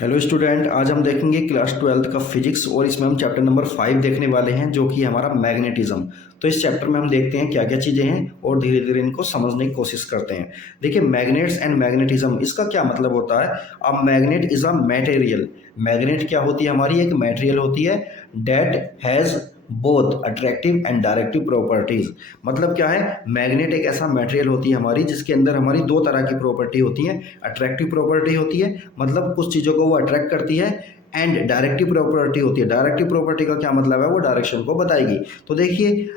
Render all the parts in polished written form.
Hello student, आज हम देखेंगे क्लास 12th का फिजिक्स और इसमें हम चैप्टर नंबर 5 देखने वाले हैं जो कि हमारा मैग्नेटिज्म। तो इस चैप्टर में हम देखते हैं क्या क्या चीज़ें हैं और धीरे धीरे इनको समझने की कोशिश करते हैं। देखिए, मैग्नेट्स एंड मैग्नेटिज्म, इसका क्या मतलब होता है। अब magnet is a material. Magnet क्या होती है हमारी, एक मटेरियल होती है that has both attractive and directive properties. मतलब क्या है, मैग्नेट एक ऐसा मटेरियल होती है हमारी जिसके अंदर हमारी दो तरह की प्रॉपर्टी होती है। अट्रैक्टिव प्रॉपर्टी होती है, मतलब कुछ चीज़ों को वो अट्रैक्ट करती है, एंड डायरेक्टिव प्रॉपर्टी होती है। डायरेक्टिव प्रॉपर्टी का क्या मतलब है, वो डायरेक्शन को बताएगी। तो देखिए,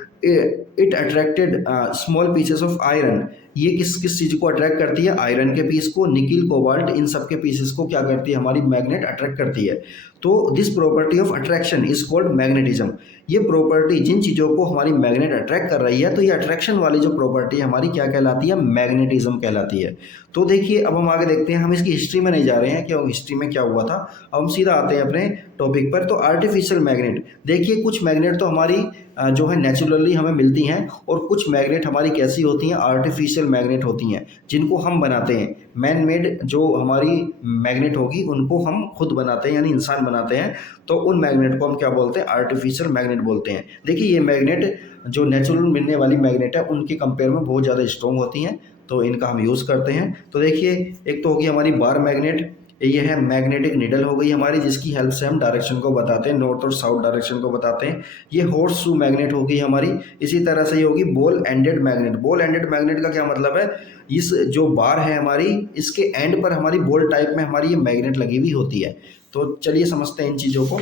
it attracted small pieces of iron. ये किस किस चीज़ को अट्रैक्ट करती है, आयरन के पीस को, निकिल, कोबाल्ट, इन सब के पीसेस को क्या करती है हमारी मैग्नेट अट्रैक्ट करती है। तो this property of attraction is called magnetism. ये प्रॉपर्टी, जिन चीज़ों को हमारी मैग्नेट अट्रैक्ट कर रही है, तो ये अट्रैक्शन वाली जो प्रॉपर्टी है हमारी क्या कहलाती है, मैग्नेटिज्म कहलाती है। तो देखिए, अब हम आगे देखते हैं। हम इसकी हिस्ट्री में नहीं जा रहे हैं कि हिस्ट्री में क्या हुआ था, अब हम सीधा आते हैं अपने टॉपिक पर। तो आर्टिफिशियल मैग्नेट, देखिए कुछ मैग्नेट तो हमारी जो है नेचुरली हमें मिलती हैं, और कुछ मैग्नेट हमारी कैसी होती हैं, आर्टिफिशियल मैग्नेट होती हैं, जिनको हम बनाते हैं। मैन मेड जो हमारी मैग्नेट होगी उनको हम खुद बनाते हैं, यानी इंसान बनाते हैं। तो उन मैग्नेट को हम क्या बोलते हैं, आर्टिफिशियल मैग्नेट बोलते हैं। देखिए, ये मैग्नेट जो नेचुरल मिलने वाली मैग्नेट है उनके कंपेयर में बहुत ज़्यादा स्ट्रॉन्ग होती हैं, तो इनका हम यूज़ करते हैं। तो देखिए, एक तो होगी हमारी बार मैग्नेट, ये है मैग्नेटिक निडल हो गई हमारी, जिसकी हेल्प से हम डायरेक्शन को बताते हैं, नॉर्थ और साउथ डायरेक्शन को बताते हैं। ये हॉर्स शू मैग्नेट हो गई हमारी। इसी तरह से ये होगी ball ended magnet. Ball ended magnet का क्या मतलब है, इस जो बार है हमारी, इसके एंड पर हमारी बॉल टाइप में हमारी ये मैग्नेट लगी हुई होती है। तो चलिए समझते हैं इन चीज़ों को।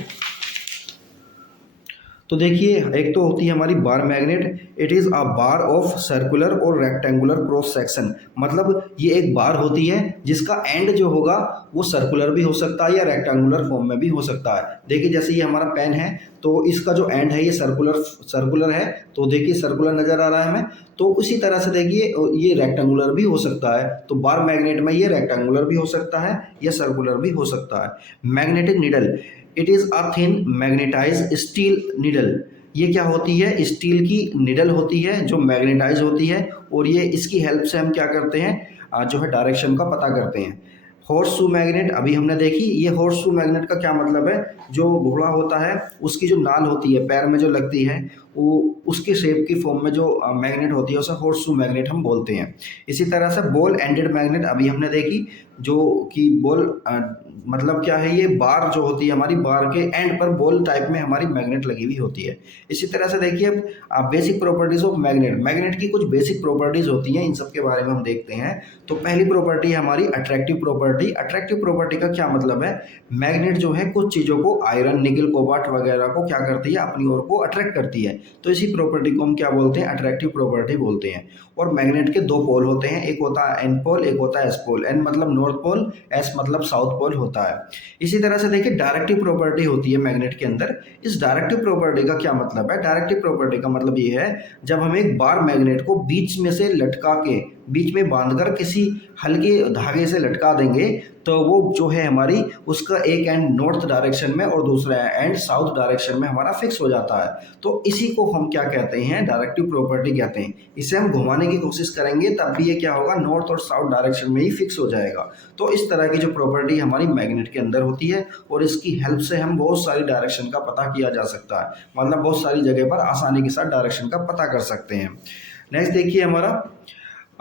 तो देखिए, एक तो होती है हमारी bar magnet. It is a bar of circular और रेक्टेंगुलर क्रॉस सेक्शन। मतलब ये एक बार होती है जिसका एंड जो होगा वो सर्कुलर भी हो सकता है या रेक्टेंगुलर फॉर्म में भी हो सकता है। देखिए, जैसे ये हमारा पेन है, तो इसका जो एंड है ये सर्कुलर है, तो देखिए सर्कुलर नज़र आ रहा है हमें। तो उसी तरह से देखिए, ये रेक्टेंगुलर भी हो सकता है। तो बार मैग्नेट में ये रेक्टेंगुलर भी हो सकता है या सर्कुलर भी हो सकता है। Magnetic needle, it is a thin magnetise steel needle. ये क्या होती है, स्टील की निडल होती है जो मैग्नेटाइज होती है, और ये इसकी हेल्प से हम क्या करते हैं, जो है डायरेक्शन का पता करते हैं। हॉर्स शू मैग्नेट अभी हमने देखी। ये हॉर्स शू मैग्नेट का क्या मतलब है, जो घोड़ा होता है उसकी जो नाल होती है पैर में जो लगती है, वो उसके शेप की फॉर्म में जो मैग्नेट होती है उसे हॉर्स शू मैग्नेट हम बोलते हैं। इसी तरह से बॉल एंडेड मैग्नेट अभी हमने देखी, जो कि बॉल मतलब क्या है, ये बार जो होती है हमारी, बार के एंड पर बॉल टाइप में हमारी मैग्नेट लगी हुई होती है। इसी तरह से देखिए, अब basic properties of magnet. Magnet की कुछ बेसिक प्रॉपर्टीज होती हैं, इन सब के बारे में हम देखते हैं। तो पहली प्रॉपर्टी है हमारी अट्रैक्टिव प्रॉपर्टी। अट्रैक्टिव प्रॉपर्टी का क्या मतलब है, मैग्नेट जो है कुछ चीज़ों को, आयरन, निकल, कोबाल्ट वगैरह को क्या करती है, अपनी ओर को अट्रैक्ट करती है। तो इसी प्रॉपर्टी को हम क्या बोलते हैं, अट्रैक्टिव प्रॉपर्टी बोलते हैं। और मैग्नेट के दो पोल होते हैं, एक होता है एन पोल, एक होता है एस पोल। एन मतलब नॉर्थ पोल, एस मतलब साउथ पोल होता है। इसी तरह से देखिए, डायरेक्टिव प्रॉपर्टी होती है मैग्नेट के अंदर। इस डायरेक्टिव प्रॉपर्टी का क्या मतलब है, डायरेक्टिव प्रॉपर्टी का मतलब ये है, जब हम एक बार मैग्नेट को बीच में से लटका के, बीच में बांधकर किसी हल्के धागे से लटका देंगे, तो वो जो है हमारी, उसका एक एंड नॉर्थ डायरेक्शन में और दूसरा एंड साउथ डायरेक्शन में हमारा फिक्स हो जाता है। तो इसी को हम क्या कहते हैं, डायरेक्टिव प्रॉपर्टी कहते हैं। इसे हम घुमाने की कोशिश करेंगे तब भी ये क्या होगा, नॉर्थ और साउथ डायरेक्शन में ही फिक्स हो जाएगा। तो इस तरह की जो प्रॉपर्टी हमारी मैग्नेट के अंदर होती है, और इसकी हेल्प से हम बहुत सारी डायरेक्शन का पता किया जा सकता है। मतलब बहुत सारी जगह पर आसानी के साथ डायरेक्शन का पता कर सकते हैं। नेक्स्ट देखिए, हमारा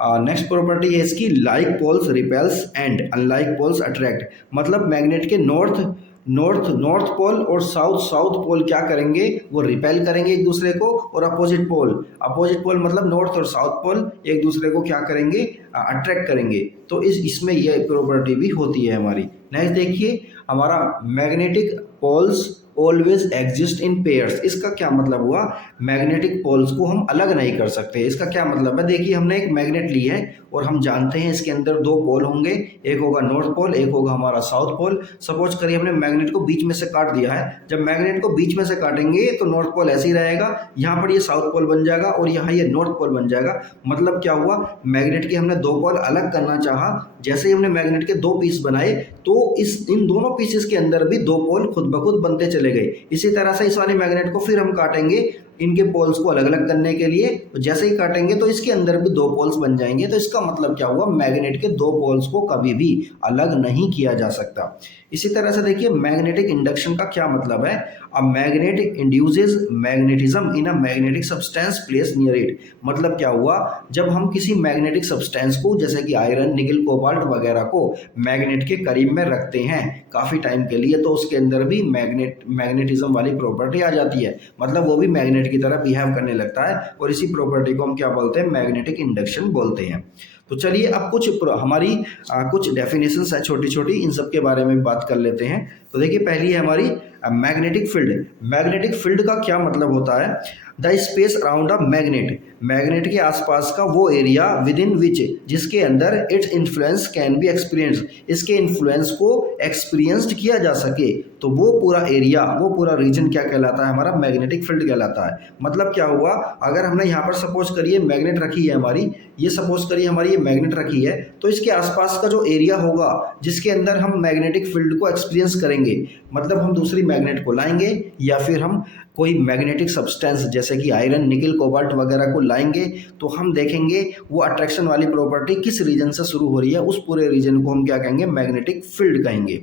नेक्स्ट प्रॉपर्टी है इसकी, like poles repels and unlike poles attract. मतलब मैग्नेट के नॉर्थ पोल और साउथ पोल क्या करेंगे, वो रिपेल करेंगे एक दूसरे को, और अपोजिट पोल मतलब नॉर्थ और साउथ पोल एक दूसरे को क्या करेंगे, अट्रैक्ट करेंगे। तो इसमें यह प्रॉपर्टी भी होती है हमारी। नेक्स्ट देखिए, हमारा magnetic poles always exist in pairs. इसका क्या मतलब हुआ, मैग्नेटिक पोल्स को हम अलग नहीं कर सकते। इसका क्या मतलब है, देखिए हमने एक मैग्नेट ली है और हम जानते हैं इसके अंदर दो पोल होंगे, एक होगा नॉर्थ पोल, एक होगा हमारा साउथ पोल। सपोज करिए हमने मैग्नेट को बीच में से काट दिया है। जब मैग्नेट को बीच में से काटेंगे तो नॉर्थ पोल ऐसे ही रहेगा, यहाँ पर ये साउथ पोल बन जाएगा और यहाँ ये नॉर्थ पोल बन जाएगा। मतलब क्या हुआ, मैग्नेट के हमने दो पोल अलग करना चाहा, जैसे ही हमने मैग्नेट के दो पीस बनाए तो इन दोनों पीसेस के अंदर भी दो पोल खुद ब खुद बनते चले गए। इसी तरह से इस वाले मैग्नेट को फिर हम काटेंगे इनके पोल्स को अलग अलग करने के लिए, तो जैसे ही काटेंगे तो इसके अंदर भी दो पोल्स बन जाएंगे। तो इसका मतलब क्या हुआ, मैग्नेट के दो पोल्स को कभी भी अलग नहीं किया जा सकता। इसी तरह से देखिए मैग्नेटिक इंडक्शन का क्या मतलब है, a magnet induces magnetism in a magnetic substance place near it. मतलब क्या हुआ, जब हम किसी मैग्नेटिक सब्सटेंस को जैसे कि आयरन, निकल, कोबाल्ट वगैरह को मैग्नेट के करीब में रखते हैं काफ़ी टाइम के लिए, तो उसके अंदर भी मैग्नेटिज्म वाली प्रॉपर्टी आ जाती है, मतलब वो भी मैग्नेट की तरह बिहेव करने लगता है, और इसी प्रॉपर्टी को हम क्या बोलते हैं, मैग्नेटिक इंडक्शन बोलते हैं। तो चलिए अब कुछ हमारी कुछ डेफिनेशंस है छोटी छोटी, इन सब के बारे में बात कर लेते हैं। तो देखिए पहली है हमारी मैग्नेटिक फील्ड। मैग्नेटिक फील्ड का क्या मतलब होता है, the space around a magnet, magnet के आसपास का वो एरिया विद इन विच, जिसके अंदर its influence can be experience, इसके इन्फ्लुएंस को एक्सपीरियंस्ड किया जा सके, तो वो पूरा एरिया, वो पूरा रीजन क्या कहलाता है, हमारा मैग्नेटिक फील्ड कहलाता है। मतलब क्या हुआ, अगर हमने यहाँ पर सपोज करिए मैग्नेट रखी है हमारी, ये सपोज करिए हमारी ये मैग्नेट रखी है, तो इसके आसपास का जो एरिया होगा जिसके अंदर हम मैग्नेटिक फील्ड को एक्सपीरियंस करेंगे, मतलब हम दूसरी मैग्नेट को लाएंगे या फिर हम कोई मैग्नेटिक सब्सटेंस जैसे कि आयरन, निकल, कोबाल्ट वगैरह को लाएंगे, तो हम देखेंगे वो अट्रैक्शन वाली प्रॉपर्टी किस रीजन से शुरू हो रही है, उस पूरे रीजन को हम क्या कहेंगे, मैग्नेटिक फील्ड कहेंगे।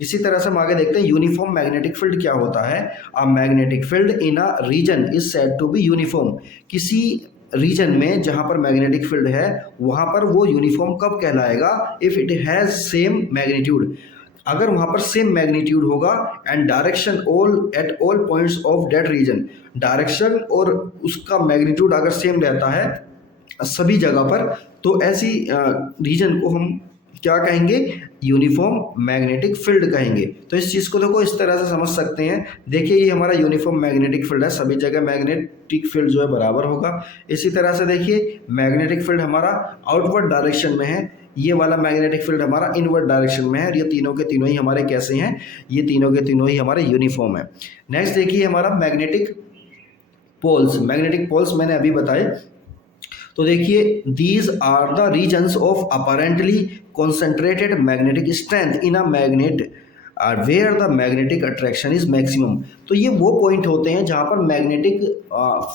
इसी तरह से हम आगे देखते हैं यूनिफॉर्म मैग्नेटिक फील्ड क्या होता है। A magnetic field in a region is said to be uniform, किसी रीजन में जहां पर मैग्नेटिक फील्ड है वहां पर वो यूनिफॉर्म कब कहलाएगा, if it has same magnitude, अगर वहां पर सेम मैग्नीट्यूड होगा, and direction all at all points of that region, direction और उसका मैग्नीट्यूड अगर सेम रहता है सभी जगह पर, तो ऐसी रीजन को हम क्या कहेंगे, यूनिफॉर्म मैग्नेटिक फील्ड कहेंगे। तो इस चीज़ को देखो इस तरह से समझ सकते हैं। देखिए ये हमारा यूनिफॉर्म मैग्नेटिक फील्ड है, सभी जगह मैग्नेटिक फील्ड जो है बराबर होगा। इसी तरह से देखिए मैग्नेटिक फील्ड हमारा आउटवर्ड डायरेक्शन में है, ये वाला मैग्नेटिक फील्ड हमारा इनवर्ड डायरेक्शन में है, और ये तीनों के तीनों ही हमारे कैसे हैं, ये तीनों के तीनों ही हमारे यूनिफॉर्म है। नेक्स्ट देखिए हमारा मैग्नेटिक पोल्स। मैग्नेटिक पोल्स मैंने अभी बताए, तो देखिए these are the reasons of apparently concentrated magnetic strength in a magnet where the magnetic attraction is maximum. तो ये वो पॉइंट होते हैं जहाँ पर मैग्नेटिक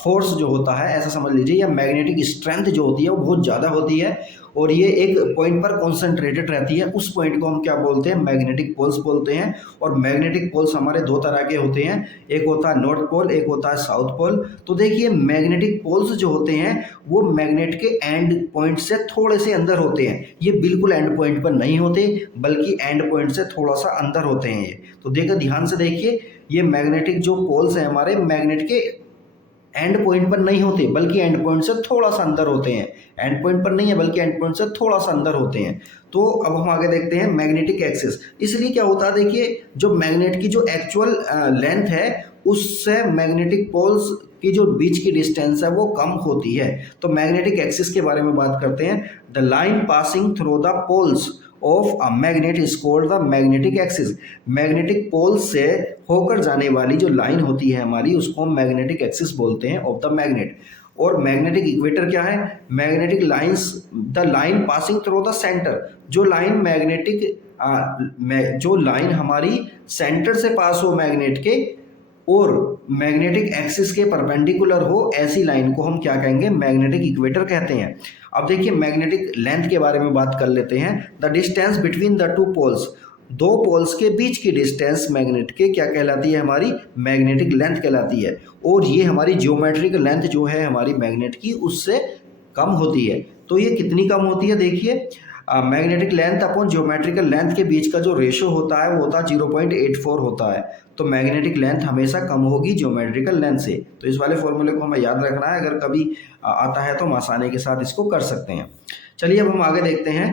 फोर्स जो होता है, ऐसा समझ लीजिए, या मैग्नेटिक स्ट्रेंथ जो होती है वो बहुत ज़्यादा होती है, और ये एक पॉइंट पर कॉन्सेंट्रेटेड रहती है, उस पॉइंट को हम क्या बोलते हैं, मैग्नेटिक पोल्स बोलते हैं। और मैग्नेटिक पोल्स हमारे दो तरह के होते हैं, एक होता है नॉर्थ पोल, एक होता है साउथ पोल। तो देखिए मैग्नेटिक पोल्स जो होते हैं वो मैग्नेट के एंड पॉइंट से थोड़े से अंदर होते हैं, ये बिल्कुल एंड पॉइंट पर नहीं होते बल्कि एंड पॉइंट से थोड़ा सा अंदर होते हैं ये। तो देखिए ध्यान से देखिए, ये मैग्नेटिक जो पोल्स हैं हमारे मैग्नेट के एंड पॉइंट पर नहीं होते बल्कि एंड पॉइंट से थोड़ा सा अंदर होते हैं, एंड पॉइंट पर नहीं है बल्कि एंड पॉइंट से थोड़ा सा अंदर होते हैं। तो अब हम आगे देखते हैं मैग्नेटिक एक्सिस। इसलिए क्या होता है, देखिए जो मैग्नेट की जो एक्चुअल लेंथ है उससे मैग्नेटिक पोल्स की जो बीच की डिस्टेंस है वो कम होती है। तो मैग्नेटिक एक्सिस के बारे में बात करते हैं। The line passing through the poles of a magnet is called the magnetic axis. Magnetic pole से होकर जाने वाली जो लाइन होती है हमारी उसको हम मैग्नेटिक एक्सिस बोलते हैं ऑफ द मैग्नेट। और मैग्नेटिक इक्वेटर क्या है, magnetic lines the line passing through the centre, जो लाइन मैग्नेटिक जो लाइन हमारी सेंटर से पास हो मैग्नेट के और मैग्नेटिक एक्सिस के परपेंडिकुलर हो, ऐसी लाइन को हम क्या कहेंगे, मैग्नेटिक इक्वेटर कहते हैं। अब देखिए मैग्नेटिक लेंथ के बारे में बात कर लेते हैं। The distance between the two poles, दो पोल्स के बीच की डिस्टेंस मैग्नेट के क्या कहलाती है, हमारी मैग्नेटिक लेंथ कहलाती है। और ये हमारी ज्योमेट्रिक लेंथ जो है हमारी मैग्नेट की उससे कम होती है। तो ये कितनी कम होती है, देखिए magnetic length upon geometrical length के बीच का जो रेशो होता है वो होता है 0.84 होता है। तो मैग्नेटिक लेंथ हमेशा कम होगी ज्योमेट्रिकल लेंथ से। तो इस वाले फॉर्मूले को हमें याद रखना है, अगर कभी आता है तो हम आसानी के साथ इसको कर सकते हैं। चलिए अब हम आगे देखते हैं।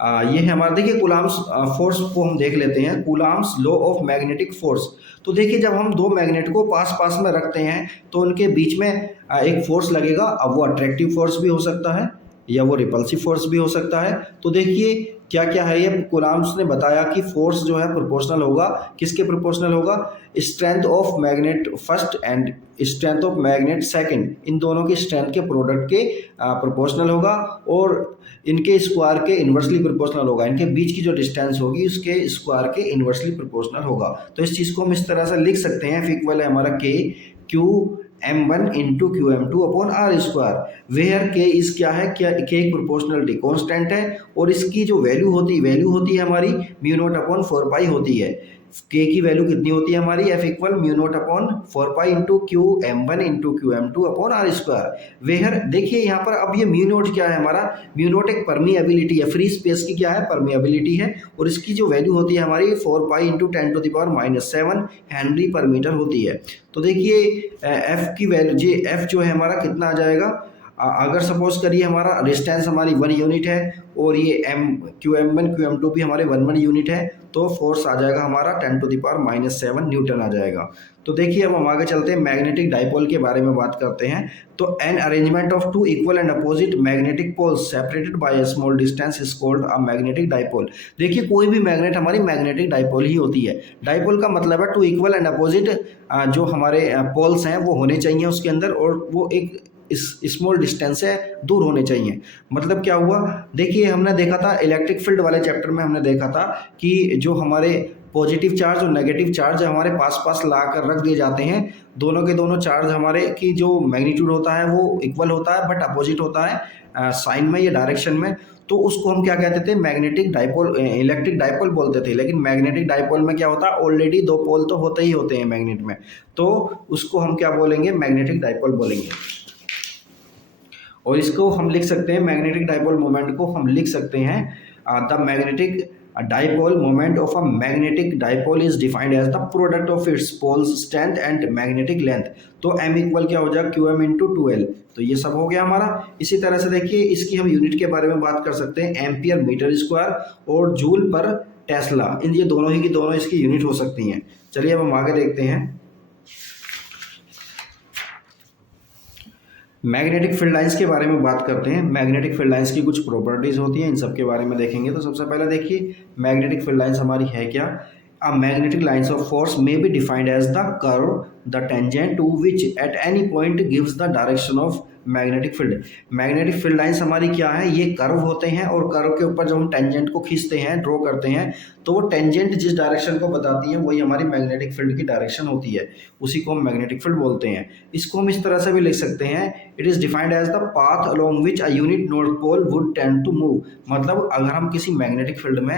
ये है हमारा, देखिए कूलम्ब्स फोर्स को हम देख लेते हैं, Coulomb's law of magnetic force. तो देखिए जब हम दो मैग्नेट को पास पास में रखते हैं तो उनके बीच में एक फोर्स लगेगा। अब वो अट्रैक्टिव फोर्स भी हो सकता है या वो रिपल्सिव फोर्स भी हो सकता है। तो देखिए क्या क्या है, ये कूलम्ब्स ने बताया कि फोर्स जो है प्रोपोर्शनल होगा, किसके प्रोपोर्शनल होगा, strength of magnet first and strength of magnet second, इन दोनों की स्ट्रेंथ के प्रोडक्ट के प्रोपोर्शनल होगा, और इनके स्क्वायर के इन्वर्सली प्रोपोर्शनल होगा। इनके बीच की जो डिस्टेंस होगी उसके स्क्वायर के इन्वर्सली प्रोपोर्शनल होगा। तो इस चीज़ को हम इस तरह से लिख सकते हैं, इक्वल है हमारा K q m1 into q m two upon r square, where K is क्या है, क्या के एक प्रोपोर्शनलिटी कॉन्स्टेंट है और इसकी जो वैल्यू होती है हमारी म्यू नॉट अपॉन 4 पाई होती है। के की वैल्यू कितनी होती है हमारी, F equal mu not upon 4 pi into q m one into q m two upon r square. Where देखिए यहाँ पर अब ये म्यू नॉट क्या है हमारा, म्यू नॉट एक परमिएबिलिटी है, फ्री स्पेस की क्या है परमिएबिलिटी है, और इसकी जो वैल्यू होती है हमारी 4 पाई इंटू 10⁻⁻7 हेनरी पर मीटर होती है। तो देखिए एफ की वैल्यू जे एफ जो है हमारा कितना आ जाएगा, अगर सपोज करिए हमारा डिस्टेंस हमारी 1 यूनिट है और ये q m one q m two भी हमारे 1 यूनिट है, तो फोर्स आ जाएगा हमारा 10⁻⁻7 न्यूटन आ जाएगा। तो देखिए अब हम आगे चलते हैं, मैग्नेटिक डाइपोल के बारे में बात करते हैं। तो an arrangement of two equal and opposite magnetic poles separated by a small distance is called a magnetic dipole. देखिए कोई भी मैग्नेट हमारी मैग्नेटिक डाइपोल ही होती है। डाइपोल का मतलब है टू इक्वल एंड अपोजिट जो हमारे पोल्स हैं वो होने चाहिए उसके अंदर, और वो एक इस स्मॉल डिस्टेंस से दूर होने चाहिए। मतलब क्या हुआ, देखिए हमने देखा था इलेक्ट्रिक फील्ड वाले चैप्टर में, हमने देखा था कि जो हमारे पॉजिटिव चार्ज और नेगेटिव चार्ज हमारे पास पास ला कर रख दिए जाते हैं, दोनों के दोनों चार्ज हमारे की जो मैग्नीट्यूड होता है वो इक्वल होता है बट अपोजिट होता है साइन में या डायरेक्शन में, तो उसको हम क्या कहते थे, मैग्नेटिक डाइपोल, इलेक्ट्रिक डाइपोल बोलते थे। लेकिन मैग्नेटिक डाइपोल में क्या होता है, ऑलरेडी दो पोल तो होते ही होते हैं मैग्नेट में, तो उसको हम क्या बोलेंगे, मैग्नेटिक डाइपोल बोलेंगे। और इसको हम लिख सकते हैं, मैग्नेटिक डाइपोल मोमेंट को हम लिख सकते हैं, the magnetic dipole moment of a magnetic dipole is defined as the product of its poles strength and magnetic length. तो एम इक्वल क्या हो जाएगा, क्यू एम इंटू 2L। तो ये सब हो गया हमारा। इसी तरह से देखिए इसकी हम यूनिट के बारे में बात कर सकते हैं, एम्पियर मीटर स्क्वायर और जूल पर टेस्ला, इन ये दोनों ही की दोनों इसकी यूनिट हो सकती हैं। चलिए अब हम आगे देखते हैं, मैग्नेटिक फील्ड लाइंस के बारे में बात करते हैं। मैग्नेटिक फील्ड लाइंस की कुछ प्रॉपर्टीज होती हैं, इन सब के बारे में देखेंगे। तो सबसे पहले देखिए मैग्नेटिक फील्ड लाइंस हमारी है क्या, a magnetic lines of force may be defined as the curve the tangent to which at any point gives the direction of magnetic field. Magnetic field lines हमारी क्या है, ये कर्व होते हैं और कर्व के ऊपर जब हम टेंजेंट को खींचते हैं, ड्रॉ करते हैं, तो वो टेंजेंट जिस डायरेक्शन को बताती है वही हमारी मैग्नेटिक फील्ड की डायरेक्शन होती है, उसी को हम मैग्नेटिक फील्ड बोलते हैं। इसको हम इस तरह से भी लिख सकते हैं, it is defined as the path along which a unit north pole would tend to move. मतलब अगर हम किसी मैग्नेटिक फील्ड में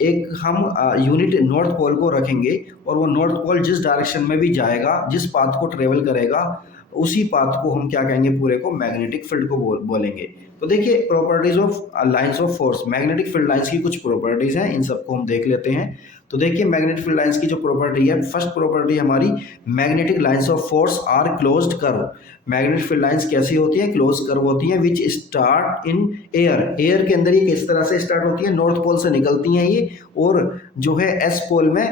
एक हम यूनिट नॉर्थ पोल को रखेंगे और वो नॉर्थ पोल जिस डायरेक्शन में भी जाएगा, जिस पाथ को ट्रेवल करेगा, उसी पाथ को हम क्या कहेंगे, पूरे को मैग्नेटिक फील्ड को बोलेंगे। तो देखिए properties of lines of force, magnetic field lines की कुछ प्रॉपर्टीज हैं, इन सबको हम देख लेते हैं। तो देखिए मैग्नेटिक फील्ड लाइंस की जो प्रॉपर्टी है, फर्स्ट प्रॉपर्टी हमारी, magnetic lines of force are closed curve. Magnetic field lines कैसी होती है, क्लोज कर्व होती है, which start in air. Air के अंदर ये किस तरह से स्टार्ट होती है, नॉर्थ पोल से निकलती हैं ये, और जो है एस पोल में,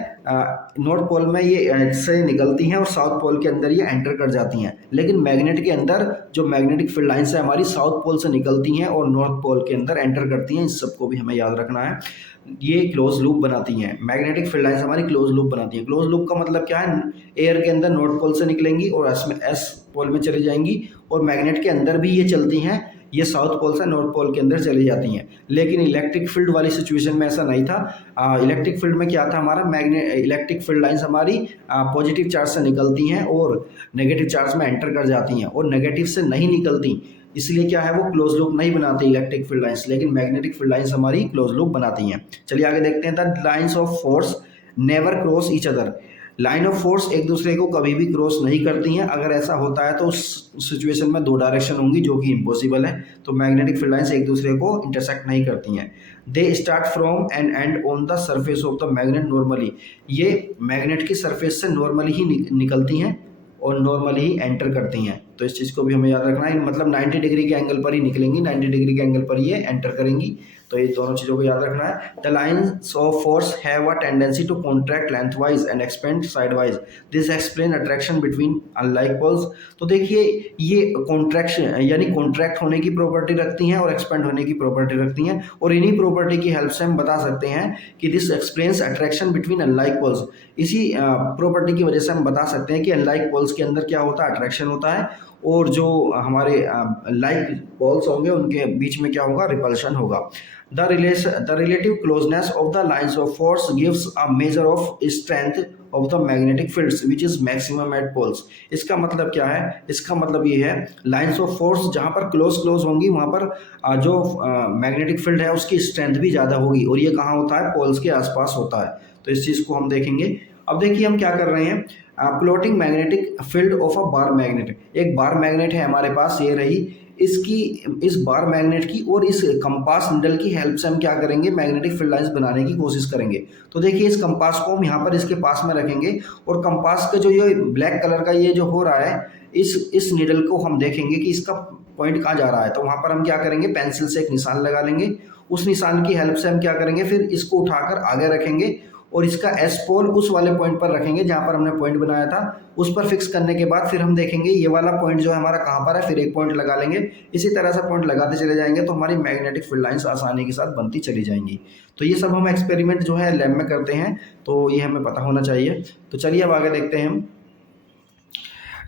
नॉर्थ पोल में ये से निकलती हैं और साउथ पोल के अंदर ये एंटर कर जाती हैं। लेकिन मैग्नेट के अंदर जो मैग्नेटिक फील्ड लाइंस है हमारी साउथ पोल से निकलती हैं और नॉर्थ पोल के अंदर एंटर करती हैं। इस सबको भी हमें याद रखना है, ये क्लोज लूप बनाती हैं। मैग्नेटिक फील्ड लाइंस हमारी क्लोज लूप बनाती हैं। क्लोज लूप का मतलब क्या है, एयर के अंदर नॉर्थ पोल से निकलेंगी और एस पोल में चली जाएंगी, और मैग्नेट के अंदर भी ये चलती हैं, ये साउथ पोल से नॉर्थ पोल के अंदर चली जाती हैं। लेकिन इलेक्ट्रिक फील्ड वाली सिचुएशन में ऐसा नहीं था। इलेक्ट्रिक फील्ड में क्या था हमारा, इलेक्ट्रिक फील्ड लाइंस हमारी पॉजिटिव चार्ज से निकलती हैं और नेगेटिव चार्ज में एंटर कर जाती हैं, और नेगेटिव से नहीं निकलती, इसलिए क्या है वो क्लोज लूप नहीं बनाती इलेक्ट्रिक फील्ड लाइंस। लेकिन मैग्नेटिक फील्ड लाइंस हमारी क्लोज लूप बनाती हैं। चलिए आगे देखते हैं, the lines of force never cross each other. Line of force एक दूसरे को कभी भी क्रॉस नहीं करती हैं। अगर ऐसा होता है तो उस सिचुएशन में दो डायरेक्शन होंगी, जो कि इम्पॉसिबल है। तो मैग्नेटिक फील्ड लाइंस एक दूसरे को इंटरसेक्ट नहीं करती हैं। They start from and and on the surface of the magnet normally. ये मैग्नेट की सरफेस से नॉर्मली ही निकलती हैं और नॉर्मली ही एंटर करती हैं। तो इस चीज़ को भी हमें याद रखना है, मतलब 90 डिग्री के एंगल पर ही निकलेंगी, 90 डिग्री के एंगल पर ये एंटर करेंगी। तो ये दोनों चीज़ों को याद रखना है। The lines of force have a tendency to contract lengthwise and expand sideways. This explain attraction between unlike poles. तो देखिए ये कॉन्ट्रैक्शन यानी कॉन्ट्रैक्ट होने की प्रॉपर्टी रखती हैं और एक्सपेंड होने की प्रॉपर्टी रखती हैं, और इन्हीं प्रॉपर्टी की हेल्प से हम बता सकते हैं कि this explains attraction between unlike poles. इसी प्रॉपर्टी की वजह से हम बता सकते हैं कि अनलाइक पोल्स के अंदर क्या होता है, अट्रैक्शन होता है, और जो हमारे लाइक पोल्स होंगे उनके बीच में क्या होगा, रिपल्शन होगा। The relative closeness of the lines of force gives a measure of strength of the magnetic fields which is maximum at poles. इसका मतलब क्या है, इसका मतलब ये है लाइंस ऑफ फोर्स जहाँ पर क्लोज क्लोज होंगी वहाँ पर जो मैग्नेटिक फील्ड है उसकी स्ट्रेंथ भी ज़्यादा होगी, और ये कहाँ होता है, पोल्स के आसपास होता है। तो इस चीज़ को हम देखेंगे। अब देखिए हम क्या कर रहे हैं, plotting magnetic field of a bar magnet. एक बार मैग्नेट है हमारे पास, ये रही, इसकी इस बार मैग्नेट की और इस कंपास निडल की हेल्प से हम क्या करेंगे, मैग्नेटिक फील्ड लाइंस बनाने की कोशिश करेंगे। तो देखिए इस कंपास को हम यहाँ पर इसके पास में रखेंगे, और कंपास का जो ये ब्लैक कलर का ये जो हो रहा है, इस निडल को हम देखेंगे कि इसका पॉइंट कहाँ जा रहा है। तो वहाँ पर हम क्या करेंगे, पेंसिल से एक निशान लगा लेंगे। उस निशान की हेल्प से हम क्या करेंगे, फिर इसको उठाकर आगे रखेंगे और इसका एस पोल उस वाले पॉइंट पर रखेंगे जहाँ पर हमने पॉइंट बनाया था। उस पर फिक्स करने के बाद फिर हम देखेंगे ये वाला पॉइंट जो है हमारा कहाँ पर है, फिर एक पॉइंट लगा लेंगे। इसी तरह से पॉइंट लगाते चले जाएंगे तो हमारी मैग्नेटिक फील्ड लाइंस आसानी के साथ बनती चली जाएंगी। तो ये सब हम एक्सपेरिमेंट जो है लैब में करते हैं, तो ये हमें पता होना चाहिए। तो चलिए अब आगे देखते हैं हम।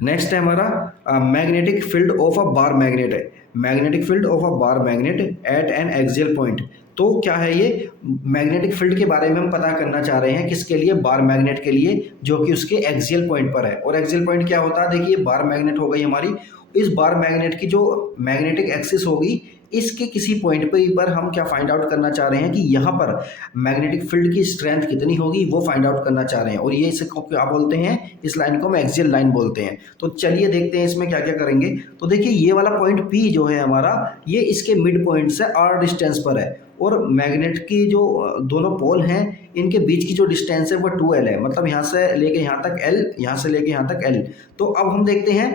नेक्स्ट है हमारा magnetic field of a bar magnet है। Magnetic field of a bar magnet at an axial point. तो क्या है ये, मैग्नेटिक फील्ड के बारे में हम पता करना चाह रहे हैं, किसके लिए, बार मैग्नेट के लिए, जो कि उसके एक्सियल पॉइंट पर है। और एक्सियल पॉइंट क्या होता है, देखिए बार मैग्नेट हो गई हमारी, इस बार मैग्नेट की जो मैग्नेटिक एक्सिस होगी, इसके किसी पॉइंट पर हम क्या फाइंड आउट करना चाह रहे हैं कि यहाँ पर मैग्नेटिक फील्ड की स्ट्रेंथ कितनी होगी, वो फाइंड आउट करना चाह रहे हैं। और ये इसे क्या बोलते हैं, इस लाइन को हम एक्सियल लाइन बोलते हैं। तो चलिए देखते हैं इसमें क्या क्या करेंगे। तो देखिए ये वाला पॉइंट P जो है हमारा, ये इसके मिड पॉइंट से R डिस्टेंस पर है, और मैग्नेट की जो दोनों पोल हैं इनके बीच की जो डिस्टेंस है वो 2L है, मतलब यहाँ से लेके यहाँ तक L, यहाँ से लेके यहाँ तक L। तो अब हम देखते हैं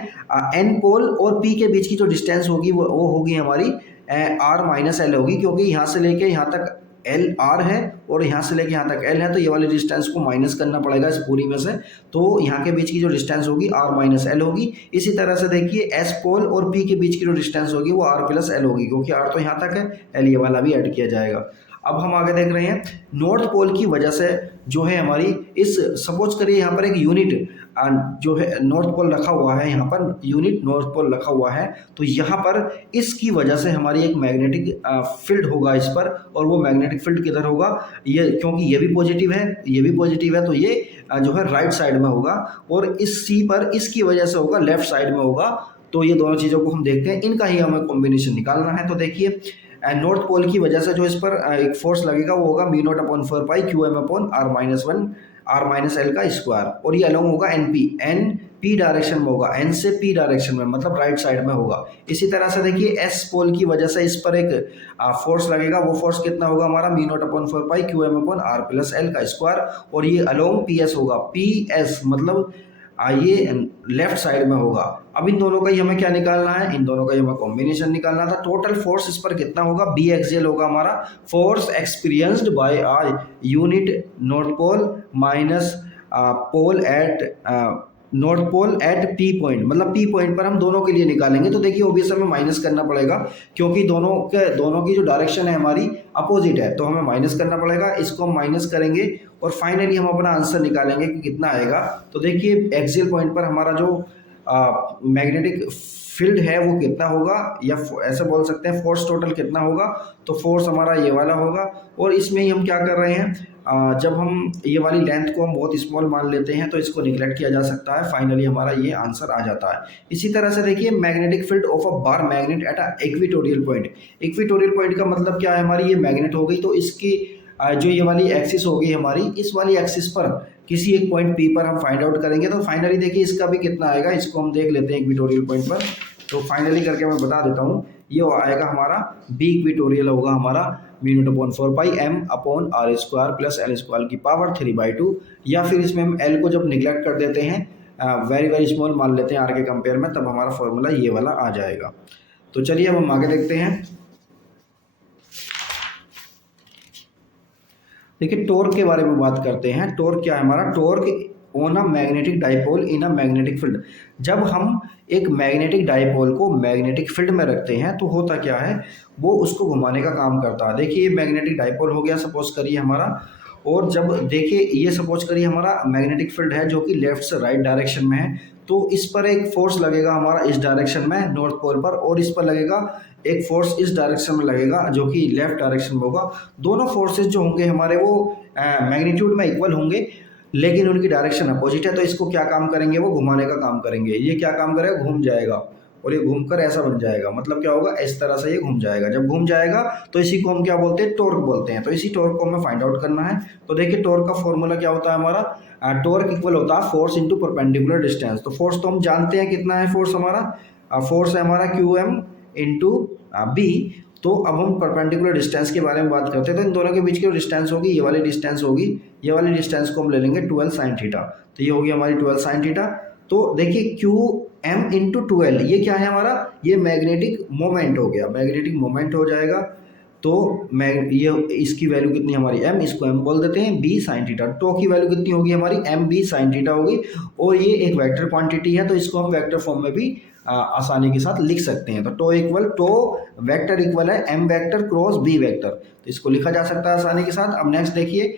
N पोल और P के बीच की जो डिस्टेंस होगी वो होगी हमारी R माइनस L होगी, क्योंकि यहाँ से लेके यहाँ तक L R है और यहाँ से लेके यहाँ तक L है, तो ये वाली डिस्टेंस को माइनस करना पड़ेगा इस पूरी में से। तो यहाँ के बीच की जो डिस्टेंस होगी R माइनस L होगी। इसी तरह से देखिए S पोल और P के बीच की जो डिस्टेंस होगी वो R प्लस L होगी, क्योंकि R तो यहाँ तक है, L ये वाला भी ऐड किया जाएगा। अब हम आगे देख रहे हैं, नॉर्थ पोल की वजह से जो है हमारी, इस सपोज करिए यहाँ पर एक यूनिट जो है नॉर्थ पोल रखा हुआ है, यहाँ पर यूनिट नॉर्थ पोल रखा हुआ है, तो यहाँ पर इसकी वजह से हमारी एक मैग्नेटिक फील्ड होगा इस पर, और वो मैग्नेटिक फील्ड किधर होगा, ये क्योंकि ये भी पॉजिटिव है, ये भी पॉजिटिव है, तो ये जो है राइट साइड में होगा, और इस सी पर इसकी वजह से होगा लेफ्ट साइड में होगा। तो ये दोनों चीज़ों को हम देखते हैं, इनका ही हमें कॉम्बिनेशन निकालना है। तो देखिए नॉर्थ पोल की वजह से जो इस पर एक फोर्स लगेगा वो होगा mu not upon 4 pi q m upon R minus 1 R minus l का स्क्वायर, और ये अलोंग होगा एन पी डायरेक्शन में होगा, एन से पी डायरेक्शन में, मतलब राइट साइड में होगा। इसी तरह से देखिए एस पोल की वजह से इस पर एक फोर्स लगेगा, वो फोर्स कितना होगा हमारा mu not upon 4 pi q m upon R plus l का स्क्वायर, और ये अलोंग पी एस होगा, पी एस मतलब ये लेफ्ट साइड में होगा। अब इन दोनों का ही हमें क्या निकालना है, इन दोनों का ही हमें कॉम्बिनेशन निकालना था। टोटल फोर्स इस पर कितना होगा, बी एक्सियल होगा हमारा, force experienced by unit north pole minus pole at north pole at P point, मतलब पी पॉइंट पर हम दोनों के लिए निकालेंगे। तो देखिए ओबियस हमें माइनस करना पड़ेगा, क्योंकि दोनों की जो डायरेक्शन है हमारी अपोजिट है, तो हमें माइनस करना पड़ेगा। इसको हम माइनस करेंगे और फाइनली हम अपना आंसर निकालेंगे कि कितना आएगा। तो देखिए एक्सियल पॉइंट पर हमारा जो मैग्नेटिक फील्ड है वो कितना होगा, या ऐसे बोल सकते हैं फोर्स टोटल कितना होगा। तो फोर्स हमारा ये वाला होगा, और इसमें ही हम क्या कर रहे हैं, जब हम ये वाली लेंथ को हम बहुत स्मॉल मान लेते हैं तो इसको निगलेक्ट किया जा सकता है। फाइनली हमारा ये आंसर आ जाता है। इसी तरह से देखिए magnetic field of a bar magnet at a equatorial point. Equatorial point का मतलब क्या है, हमारी ये मैग्नेट हो गई, तो इसकी जो ये वाली एक्सिस होगी हमारी, इस वाली एक्सिस पर किसी एक पॉइंट P पर हम फाइंड आउट करेंगे। तो फाइनली देखिए इसका भी कितना आएगा, इसको हम देख लेते हैं इक्वेटोरियल पॉइंट पर। तो फाइनली करके मैं बता देता हूँ, ये आएगा हमारा बी इक्वेटोरियल होगा हमारा mu not upon 4 pi M upon R square plus L square की पावर 3/2, या फिर इसमें हम L को जब निगलेक्ट कर देते हैं, वेरी स्मॉल मान लेते हैं R के कंपेयर में, तब हमारा फॉर्मूला ये वाला आ जाएगा। तो चलिए अब हम आगे देखते हैं। देखिए टॉर्क के बारे में बात करते हैं। टॉर्क क्या है हमारा, torque on a magnetic dipole in a magnetic field. जब हम एक मैग्नेटिक डाइपोल को मैग्नेटिक फील्ड में रखते हैं तो होता क्या है, वो उसको घुमाने का काम करता है। देखिए ये मैग्नेटिक डाइपोल हो गया सपोज करिए हमारा, और जब देखिए ये सपोज करिए हमारा मैग्नेटिक फील्ड है जो कि लेफ्ट से राइट डायरेक्शन में है, तो इस पर एक फोर्स लगेगा हमारा इस डायरेक्शन में नॉर्थ पोल पर, और इस पर लगेगा एक फोर्स इस डायरेक्शन में लगेगा जो कि लेफ्ट डायरेक्शन में होगा। दोनों फोर्सेस जो होंगे हमारे वो मैग्नीट्यूड में इक्वल होंगे, लेकिन उनकी डायरेक्शन अपोजिट है, तो इसको क्या काम करेंगे, वो घुमाने का काम करेंगे। ये क्या काम करेगा, घूम जाएगा और ये घूमकर ऐसा बन जाएगा, मतलब क्या होगा, इस तरह से ये घूम जाएगा। जब घूम जाएगा तो इसी को हम क्या बोलते हैं, टॉर्क बोलते हैं। तो इसी टॉर्क को हमें फाइंड आउट करना है। तो देखिए टॉर्क का फॉर्मूला क्या होता है हमारा, टॉर्क इक्वल होता है फोर्स इंटू परपेंडिकुलर डिस्टेंस। तो फोर्स तो हम जानते हैं कितना है, फोर्स हमारा फोर्स है हमारा क्यू एम इंटू बी। तो अब हम परपेंडिकुलर डिस्टेंस के बारे में बात करते हैं। तो इन दोनों के बीच की जो डिस्टेंस होगी, ये वाली डिस्टेंस होगी, ये वाली डिस्टेंस को हम ले लेंगे 12 साइन थीटा। तो ये होगी हमारी 12 साइन थीटा। तो देखिए क्यू एम इंटू 12 ये क्या है हमारा, ये मैग्नेटिक मोमेंट हो गया, मैग्नेटिक मोमेंट हो जाएगा। तो मैं ये इसकी वैल्यू कितनी हमारी m, इसको m बोल देते हैं, b साइन थीटा। टो की वैल्यू कितनी होगी हमारी, m b साइन थीटा होगी। और ये एक वेक्टर क्वांटिटी है, तो इसको हम वेक्टर फॉर्म में भी आसानी के साथ लिख सकते हैं। तो टो वेक्टर इक्वल है m vector cross b vector, तो इसको लिखा जा सकता है आसानी के साथ। अब नेक्स्ट देखिए,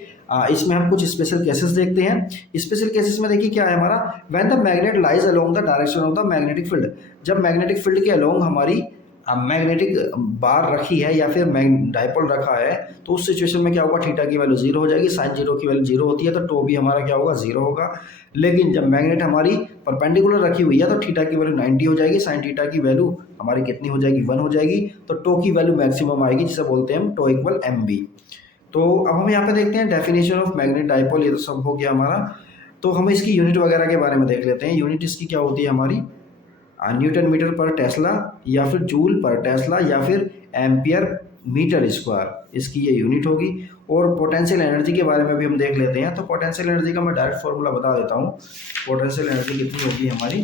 इसमें हम कुछ स्पेशल केसेस देखते हैं। स्पेशल केसेस में देखिए क्या है हमारा, when the magnet lies along the direction of the magnetic field. जब मैग्नेटिक फील्ड के अलोंग हमारी मैग्नेटिक बार रखी है या फिर डाइपोल रखा है, तो उस सिचुएशन में क्या होगा, थीटा की वैल्यू जीरो हो जाएगी। साइन जीरो की वैल्यू जीरो होती है, तो टो भी हमारा क्या होगा, जीरो होगा। लेकिन जब मैग्नेट हमारी परपेंडिकुलर रखी हुई है, तो थीटा की वैल्यू 90 हो जाएगी, साइन थीटा की वैल्यू हमारी कितनी हो जाएगी, 1 हो जाएगी। तो टो की वैल्यू मैक्सिमम आएगी, जिसे बोलते हैं हम टो इक्वल एम बी। तो अब हम यहाँ पे देखते हैं डेफिनेशन ऑफ मैग्नेट डाइपोल, ये तो सब हो गया हमारा। तो हम इसकी यूनिट वगैरह के बारे में देख लेते हैं। यूनिट इसकी क्या होती है हमारी, न्यूटन मीटर पर टेस्ला, या फिर जूल पर टेस्ला, या फिर एम्पियर मीटर स्क्वायर, इसकी ये यूनिट होगी। और पोटेंशियल एनर्जी के बारे में भी हम देख लेते हैं। तो पोटेंशियल एनर्जी का मैं डायरेक्ट फॉर्मूला बता देता हूँ। पोटेंशियल एनर्जी कितनी होगी हमारी,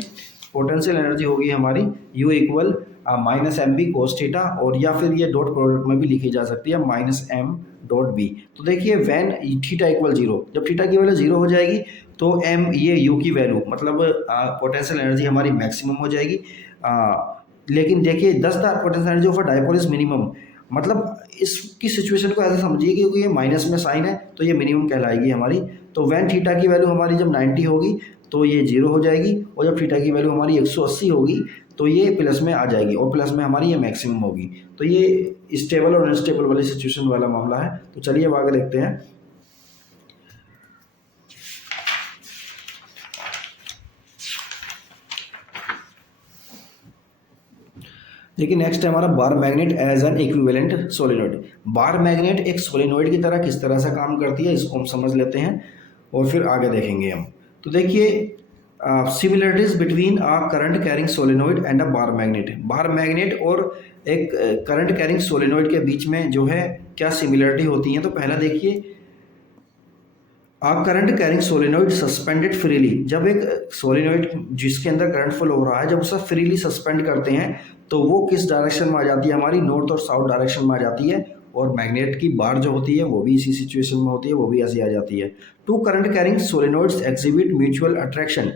पोटेंशियल एनर्जी होगी हमारी U equal minus M B cos theta, और या फिर ये डॉट प्रोडक्ट में भी लिखी जा सकती है माइनस एम डॉट बी। तो देखिए वैन थीटा इक्वल जीरो, जब थीटा की वैल्यू जीरो हो जाएगी तो एम ये यू की वैल्यू मतलब पोटेंशियल एनर्जी हमारी मैक्सिमम हो जाएगी। लेकिन देखिए 10 the potential energy of a dipole is minimum, मतलब इसकी सिचुएशन को ऐसे समझिए कि क्योंकि ये माइनस में साइन है तो ये मिनिमम कहलाएगी हमारी। तो वैन थीटा की वैल्यू हमारी जब 90 होगी तो ये जीरो हो जाएगी, और जब थीटा की वैल्यू हमारी 180 होगी तो ये प्लस में आ जाएगी, और प्लस में हमारी ये मैक्सिमम होगी। तो ये स्टेबल और अनस्टेबल वाली सिचुएशन वाला मामला है। तो चलिए अब आगे देखते हैं। देखिए नेक्स्ट है हमारा bar magnet as an equivalent solenoid. Bar magnet एक सोलिनॉइड की तरह किस तरह से काम करती है, इसको हम समझ लेते हैं और फिर आगे देखेंगे हम। तो देखिए similarities between a current carrying solenoid and a bar magnet. Bar magnet और एक करंट कैरिंग सोलिनॉइड के बीच में जो है क्या सिमिलरिटी होती है। तो पहला देखिए, a current carrying solenoid suspended freely. जब एक सोलिनॉइड जिसके अंदर करंट फ्लो हो रहा है, जब उसे फ्रीली सस्पेंड करते हैं तो वो किस डायरेक्शन में आ जाती है हमारी, नॉर्थ और साउथ डायरेक्शन में आ जाती है। और मैग्नेट की बार जो होती है वो भी इसी सिचुएशन में होती है, वो भी ऐसी आ जाती है। Two current carrying solenoids exhibit mutual attraction.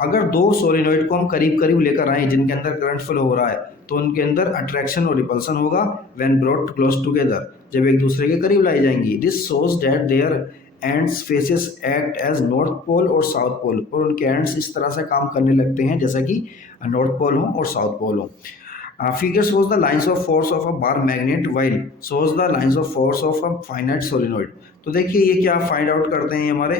अगर दो सोलिनॉइड को हम करीब करीब लेकर आए जिनके अंदर करंट फ्लो हो रहा है, तो उनके अंदर अट्रैक्शन और रिपल्सन होगा व्हेन ब्रॉट क्लोज टुगेदर, जब एक दूसरे के करीब लाई जाएंगी। This shows that their ends faces act as north pole और साउथ पोल, और उनके एंड्स इस तरह से काम करने लगते हैं जैसा कि नॉर्थ पोल हो और साउथ पोल हो। Figure shows the lines of force of a bar magnet while shows the lines of force of a finite solenoid। तो देखिए ये क्या फाइंड आउट करते हैं हमारे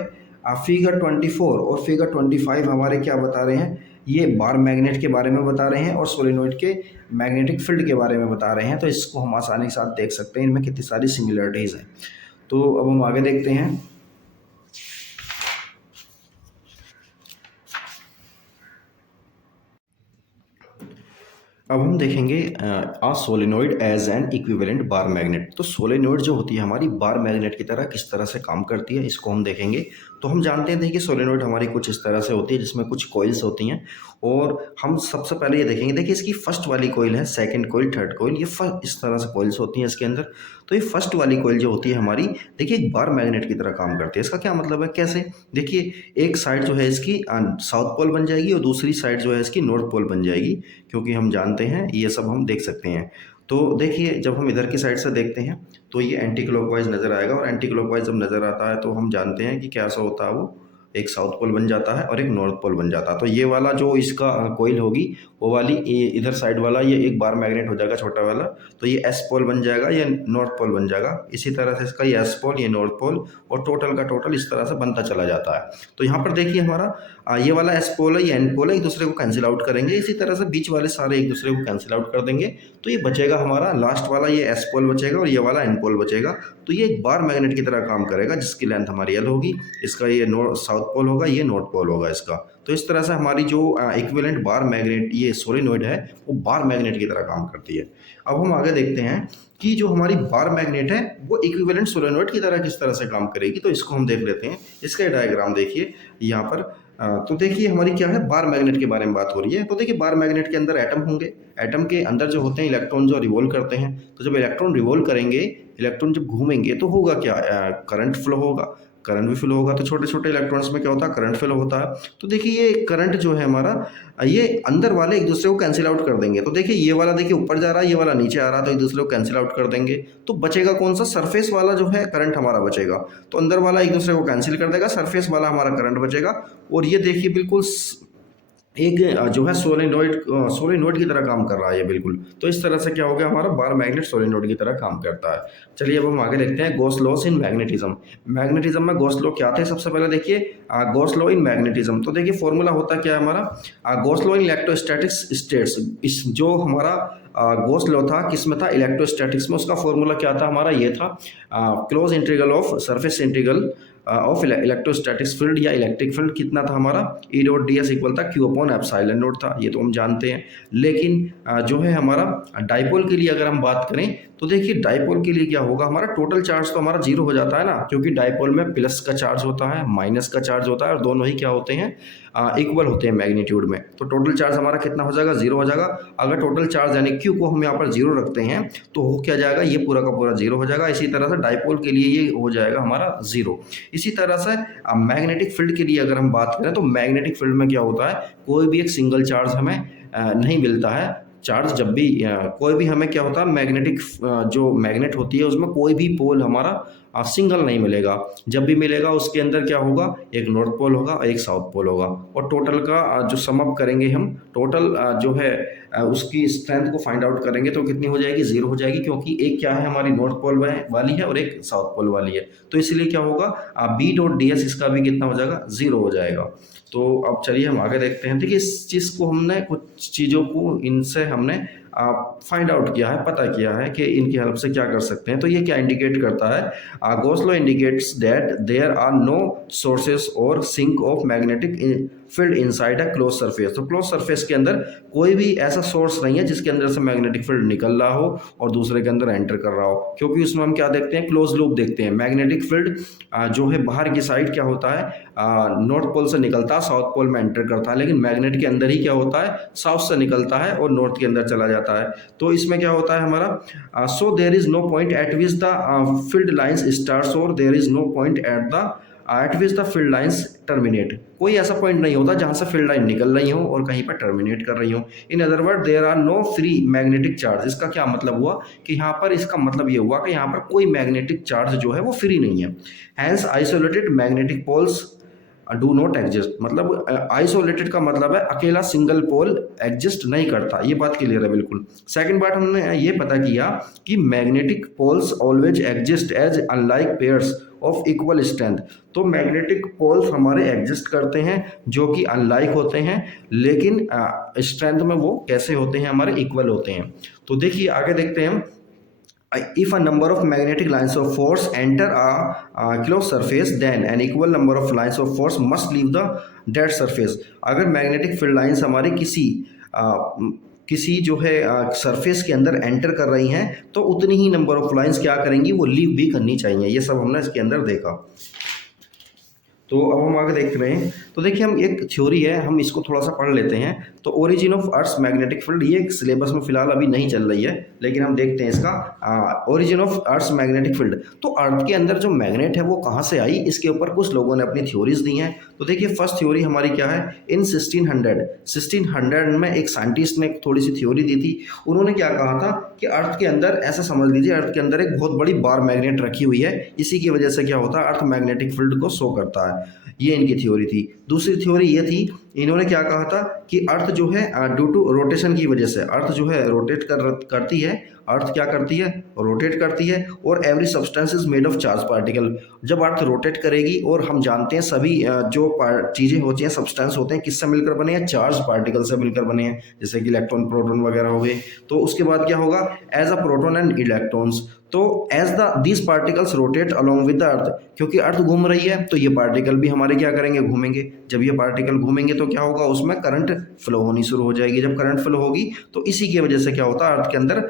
फिगर 24 और फिगर 25 हमारे क्या बता रहे हैं, ये बार मैग्नेट के बारे में बता रहे हैं और सोलिनॉइड के मैग्नेटिक फील्ड के बारे में बता रहे हैं। तो इसको हम आसानी के साथ देख सकते हैं, इनमें कितनी सारी सिमिलरिटीज़ हैं। तो अब हम आगे देखते हैं। अब हम देखेंगे a solenoid as an equivalent bar magnet. तो सोलेनोइड जो होती है हमारी बार मैग्नेट की तरह किस तरह से काम करती है, इसको हम देखेंगे। तो हम जानते हैं कि सोलेनोइड हमारी कुछ इस तरह से होती है जिसमें कुछ कॉइल्स होती हैं, और हम सबसे पहले ये देखेंगे। देखिए इसकी फर्स्ट वाली कॉइल है, सेकंड कॉइल, थर्ड कॉइल, ये इस तरह से कॉइल्स होती हैं इसके अंदर। तो ये फर्स्ट वाली कॉइल जो होती है हमारी, देखिए एक बार मैग्नेट की तरह काम करती है। इसका क्या मतलब है, कैसे, देखिए एक साइड जो है इसकी साउथ पोल बन जाएगी और दूसरी साइड जो है इसकी नॉर्थ पोल बन जाएगी, क्योंकि हम जानते हैं ये सब हम देख सकते हैं। तो देखिए जब हम इधर की साइड से देखते हैं तो ये एंटी क्लॉकवाइज नज़र आएगा, और एंटी क्लॉकवाइज जब नज़र आता है तो हम जानते हैं कि कैसा होता है वो एक साउथ पोल बन जाता है और एक नॉर्थ पोल बन जाता है। तो ये वाला जो इसका कोयल होगी वो वाली इधर साइड वाला ये एक बार मैग्नेट हो जाएगा छोटा वाला, तो ये एस पोल बन जाएगा, ये नॉर्थ पोल बन जाएगा। इसी तरह से इसका ये एस पोल, ये नॉर्थ पोल, और टोटल का टोटल इस तरह से बनता चला जाता है। तो यहाँ पर देखिए हमारा ये वाला एस पोल है, ये एन पोल है, एक दूसरे को कैंसिल आउट करेंगे। इसी तरह से बीच वाले सारे एक दूसरे को कैंसिल आउट कर देंगे, तो ये बचेगा हमारा लास्ट वाला ये एस पोल बचेगा और ये वाला एन पोल बचेगा। तो ये एक बार मैग्नेट की तरह काम करेगा, जिसकी लेंथ हमारी एल होगी, इसका ये साउथ पोल होगा, ये नॉर्थ पोल होगा इसका। तो इस तरह से हमारी जो इक्विवेलेंट बार मैग्नेट ये सोलेनोइड है वो बार मैग्नेट की तरह काम करती है। अब हम आगे देखते हैं कि जो हमारी बार मैग्नेट है वो इक्विवेलेंट सोलेनोइड की तरह किस तरह से काम करेगी। तो इसको हम देख लेते हैं। इसका डायग्राम देखिए यहाँ पर। तो देखिए हमारी क्या है, बार मैग्नेट के बारे में बात हो रही है। तो देखिए बार मैग्नेट के अंदर एटम होंगे, एटम के अंदर जो होते हैं इलेक्ट्रॉन जो रिवॉल्व करते हैं। तो जब इलेक्ट्रॉन रिवॉल्व करेंगे, इलेक्ट्रॉन जब घूमेंगे तो होगा क्या, करंट फ्लो होगा, करंट भी फ्लो होगा। तो छोटे छोटे इलेक्ट्रॉन्स में क्या होता है, करंट फ्लो होता है। तो देखिए ये करंट जो है हमारा, ये अंदर वाले एक दूसरे को कैंसिल आउट कर देंगे। तो देखिए ये वाला देखिए ऊपर जा रहा है, ये वाला नीचे आ रहा है, तो एक दूसरे को कैंसिल आउट कर देंगे। तो बचेगा कौन सा, सरफेस वाला जो है करंट हमारा बचेगा। तो अंदर वाला एक दूसरे को कैंसिल कर देगा, सरफेस वाला हमारा करंट बचेगा। और ये देखिए बिल्कुल एक जो है सोलेनोइड की तरह काम कर रहा है ये बिल्कुल। तो इस तरह से क्या हो गया, हमारा बार मैग्नेट सोलेनोइड की तरह काम करता है। चलिए अब हम आगे देखते हैं Gauss loss in magnetism. Magnetism में गॉस लॉ क्या थे, सबसे पहले देखिए गॉस लॉ इन मैग्नेटिज्म। तो देखिए फॉर्मूला होता क्या है हमारा, Gauss law in electrostatics states. इस जो हमारा गॉस लॉ था किस में था, इलेक्ट्रोस्टैटिक्स में। उसका फॉर्मूला क्या था हमारा, ये था close integral of surface integral of electrostatics field या इलेक्ट्रिक फील्ड कितना था हमारा, E dot D S equal था क्यू अपॉन एप्सिलॉन नॉट था। ये तो हम जानते हैं। लेकिन जो है हमारा डाइपोल के लिए अगर हम बात करें तो देखिए डाइपोल के लिए क्या होगा, हमारा टोटल चार्ज तो हमारा जीरो हो जाता है ना, क्योंकि डाइपोल में प्लस का चार्ज होता है, माइनस का चार्ज होता है, और दोनों ही क्या होते हैं, इक्वल होते हैं मैग्नीट्यूड में। तो टोटल चार्ज हमारा कितना हो जाएगा, जीरो हो जाएगा। अगर टोटल चार्ज यानी क्यू को हम यहाँ पर जीरो रखते हैं तो हो क्या जाएगा, ये पूरा का पूरा जीरो हो जाएगा। इसी तरह से डाइपोल के लिए ये हो जाएगा हमारा जीरो। इसी तरह से मैग्नेटिक फील्ड के लिए अगर हम बात करें तो मैग्नेटिक फील्ड में क्या होता है, कोई भी एक सिंगल चार्ज हमें नहीं मिलता है। चार्ज जब भी कोई भी हमें क्या होता है, मैग्नेटिक जो मैग्नेट होती है उसमें कोई भी पोल हमारा सिंगल नहीं मिलेगा। जब भी मिलेगा उसके अंदर क्या होगा, एक नॉर्थ पोल होगा और एक साउथ पोल होगा। और टोटल का जो सम अप करेंगे हम, टोटल जो है उसकी स्ट्रेंथ को फाइंड आउट करेंगे तो कितनी हो जाएगी, जीरो हो जाएगी, क्योंकि एक क्या है हमारी नॉर्थ पोल वाली है और एक साउथ पोल वाली है। तो इसलिए क्या होगा, बी डॉट डी एस इसका भी कितना हो जाएगा, जीरो हो जाएगा। तो अब चलिए हम आगे देखते हैं। देखिए इस चीज़ को हमने, कुछ चीज़ों को इनसे हमने फाइंड आउट किया है, पता किया है कि इनकी हेल्प से क्या कर सकते हैं। तो ये क्या इंडिकेट करता है, Gauss law indicates that there are no sources और sink of magnetic field inside a close surface. तो क्लोज सरफेस के अंदर कोई भी ऐसा सोर्स नहीं है जिसके अंदर से मैग्नेटिक फील्ड निकल रहा हो और दूसरे के अंदर एंटर कर रहा हो, क्योंकि उसमें हम क्या देखते हैं, क्लोज लूप देखते हैं। मैग्नेटिक फील्ड जो है बाहर की साइड क्या होता है, नॉर्थ पोल से निकलता है, साउथ पोल में एंटर करता है, लेकिन मैग्नेट के अंदर ही क्या होता है, साउथ से निकलता है और नॉर्थ के अंदर चला जाता है। तो इसमें क्या होता है हमारा, so there is no point at which the field lines starts और there is no point at which the field lines terminate. कोई ऐसा पॉइंट नहीं होता जहां से फील्ड लाइन निकल रही हो और कहीं पर टर्मिनेट कर रही हो। In other word there are no free magnetic charge. इसका क्या मतलब हुआ कि यहाँ पर, इसका मतलब ये हुआ कि यहाँ पर कोई मैग्नेटिक चार्ज जो है वो फ्री नहीं है। Hence isolated magnetic poles do not exist. मतलब आइसोलेटेड का मतलब है अकेला सिंगल पोल एग्जिस्ट नहीं करता। ये बात क्लियर है बिल्कुल। सेकंड बात हमने ये पता किया कि magnetic poles always exist as unlike pairs of equal strength. तो मैग्नेटिक पोल्स हमारे एग्जिस्ट करते हैं जो कि अनलाइक होते हैं, लेकिन स्ट्रेंथ में वो कैसे होते हैं, हमारे इक्वल होते हैं। तो देखिए आगे देखते हैं। If a number of magnetic lines of force enter a closed surface, then an equal number of lines of force must leave the dead surface। अगर मैग्नेटिक फील्ड लाइंस हमारे किसी जो है सरफेस के अंदर एंटर कर रही हैं तो उतनी ही नंबर ऑफ लाइंस क्या करेंगी, वो लीव भी करनी चाहिए। ये सब हमने इसके अंदर देखा। तो अब हम आगे देख रहे हैं। तो देखिए हम एक थ्योरी है, हम इसको थोड़ा सा पढ़ लेते हैं। तो origin of earth's magnetic field, ये सिलेबस में फिलहाल अभी नहीं चल रही है, लेकिन हम देखते हैं इसका origin of earth's magnetic field. तो अर्थ के अंदर जो मैग्नेट है वो कहाँ से आई, इसके ऊपर कुछ लोगों ने अपनी थ्योरीज दी हैं। तो देखिए फर्स्ट थ्योरी हमारी क्या है, इन 1600 में एक साइंटिस्ट ने थोड़ी सी थ्योरी दी थी। उन्होंने क्या कहा था कि अर्थ के अंदर, ऐसा समझ लीजिए अर्थ के अंदर एक बहुत बड़ी बार मैग्नेट रखी हुई है, इसी की वजह से क्या होता है, अर्थ मैग्नेटिक फील्ड को शो करता है। ये इनकी थ्योरी थी। दूसरी थ्योरी ये थी, इन्होंने क्या कहा था कि अर्थ जो है ड्यू टू रोटेशन की वजह से अर्थ जो है रोटेट करती है, अर्थ क्या करती है, रोटेट करती है, और every substance is made of charge particle. जब अर्थ रोटेट करेगी, और हम जानते हैं सभी जो चीज़ें होती हैं, सब्सटेंस होते हैं, किससे मिलकर बने हैं, चार्ज पार्टिकल से मिलकर बने हैं, जैसे कि इलेक्ट्रॉन प्रोटॉन वगैरह हो गए। तो उसके बाद क्या होगा, as a proton and electrons, तो as the these particles rotate along with the earth, क्योंकि अर्थ घूम रही है तो ये पार्टिकल भी हमारे क्या करेंगे, घूमेंगे। जब ये पार्टिकल घूमेंगे तो क्या होगा, उसमें करंट फ्लो होनी शुरू हो जाएगी। जब करंट फ्लो होगी तो इसी की वजह से क्या होता है, अर्थ के अंदर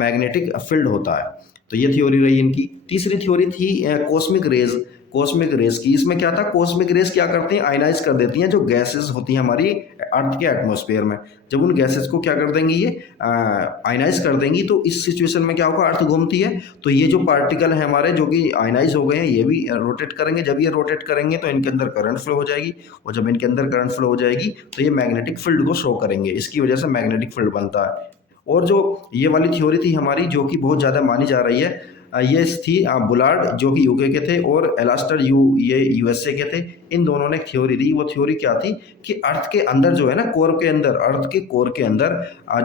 मैग्नेटिक फील्ड होता है। तो ये थ्योरी रही इनकी। तीसरी थ्योरी थी कॉस्मिक रेज, कॉस्मिक रेज की। इसमें क्या था, कॉस्मिक रेज क्या करती हैं, आयनाइज कर देती हैं जो गैसेस होती हैं हमारी अर्थ के एटमॉस्फेयर में। जब उन गैसेस को क्या कर देंगी, ये आयनाइज कर देंगी, तो इस सिचुएशन में क्या होगा, अर्थ घूमती है, तो ये जो पार्टिकल है हमारे जो कि आयनाइज हो गए हैं, ये भी रोटेट करेंगे। जब ये रोटेट करेंगे तो इनके अंदर करंट फ्लो हो जाएगी, और जब इनके अंदर करंट फ्लो हो जाएगी तो ये मैग्नेटिक फील्ड को शो करेंगे। इसकी वजह से मैग्नेटिक फील्ड बनता है। और जो ये वाली थ्योरी थी हमारी, जो कि बहुत ज़्यादा मानी जा रही है, ये थी बुलार्ड, जो कि यूके के थे, और एलास्टर ये यूएसए के थे। इन दोनों ने एक थ्योरी दी। वो थ्योरी क्या थी कि अर्थ के अंदर जो है ना, कोर के अंदर, अर्थ के कोर के अंदर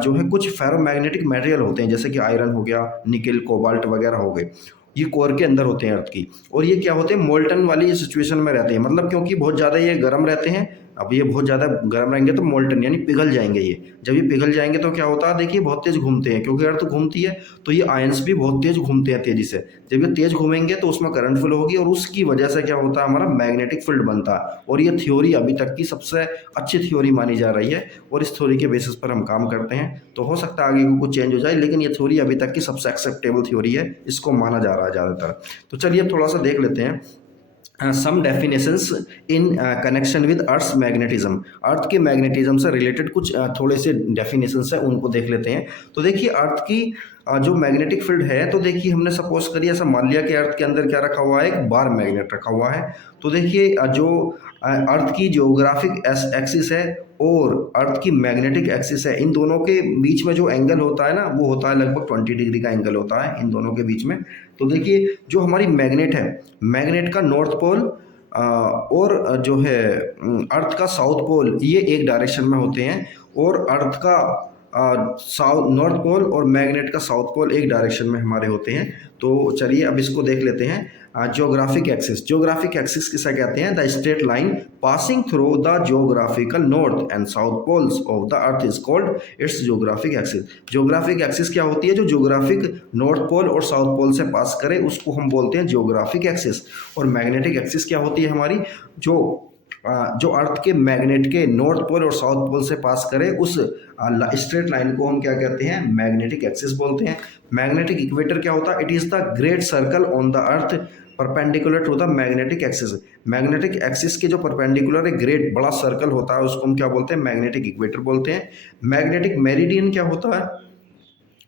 जो है कुछ फेरोमैग्नेटिक मटेरियल होते हैं, जैसे कि आयरन हो गया, निकल, कोबाल्ट वगैरह हो गए। ये कोर के अंदर होते हैं अर्थ की, और ये क्या होते हैं, मोल्टन वाली सिचुएशन में रहते हैं। मतलब क्योंकि बहुत ज़्यादा ये गर्म रहते हैं, अब ये बहुत ज़्यादा गर्म रहेंगे तो मोल्टन यानी पिघल जाएंगे ये। जब ये पिघल जाएंगे तो क्या होता है, देखिए बहुत तेज़ घूमते हैं, क्योंकि अर्थ घूमती है तो ये आयंस भी बहुत तेज़ घूमते हैं तेज़ी से। जब ये तेज़ घूमेंगे तो उसमें करंट फ्लो होगी, और उसकी वजह से क्या होता है, हमारा मैग्नेटिक फील्ड बनता है। और ये थ्योरी अभी तक की सबसे अच्छी थ्योरी मानी जा रही है, और इस थ्योरी के बेसिस पर हम काम करते हैं। तो हो सकता है आगे को कुछ चेंज हो जाए, लेकिन ये थ्योरी अभी तक की सबसे एक्सेप्टेबल थ्योरी है, इसको माना जा रहा है ज़्यादातर। तो चलिए थोड़ा सा देख लेते हैं some definitions in connection with earth's magnetism. Earth के मैग्नेटिज्म से रिलेटेड कुछ थोड़े से डेफिनेशंस हैं, उनको देख लेते हैं। तो देखिए अर्थ की जो मैग्नेटिक फील्ड है, तो देखिए हमने सपोज करिए, ऐसा मान लिया कि अर्थ के अंदर क्या रखा हुआ है, एक बार मैग्नेट रखा हुआ है। तो देखिए जो अर्थ की जियोग्राफिक एक्सिस है और अर्थ की मैग्नेटिक एक्सिस है, इन दोनों के बीच में जो एंगल होता है ना, वो होता है लगभग 20 डिग्री का एंगल होता है इन दोनों के बीच में। तो देखिए जो हमारी मैग्नेट है, मैग्नेट का नॉर्थ पोल और जो है अर्थ का साउथ पोल, ये एक डायरेक्शन में होते हैं, और अर्थ का साउथ नॉर्थ पोल और मैग्नेट का साउथ पोल एक डायरेक्शन में हमारे होते हैं। तो चलिए अब इसको देख लेते हैं। ज्योग्राफिक एक्सिस, ज्योग्राफिक एक्सिस किसे कहते हैं, the straight line passing through the geographical north and south poles of the earth is called its geographic axis. Geographic axis क्या होती है, जो ज्योग्राफिक नॉर्थ पोल और साउथ पोल से पास करे उसको हम बोलते हैं ज्योग्राफिक एक्सिस। और मैग्नेटिक एक्सिस क्या होती है हमारी, जो अर्थ के मैग्नेट के नॉर्थ पोल और साउथ पोल से पास करे उस स्ट्रेट लाइन को हम क्या कहते हैं, मैग्नेटिक एक्सिस बोलते हैं। मैग्नेटिक इक्वेटर क्या होता है, it is the great circle on the earth perpendicular to the magnetic axis. Magnetic axis के जो परपेंडिकुलर एक ग्रेट बड़ा सर्कल होता है उसको हम क्या बोलते हैं, मैग्नेटिक इक्वेटर बोलते हैं। मैग्नेटिक मेरिडियन क्या होता है,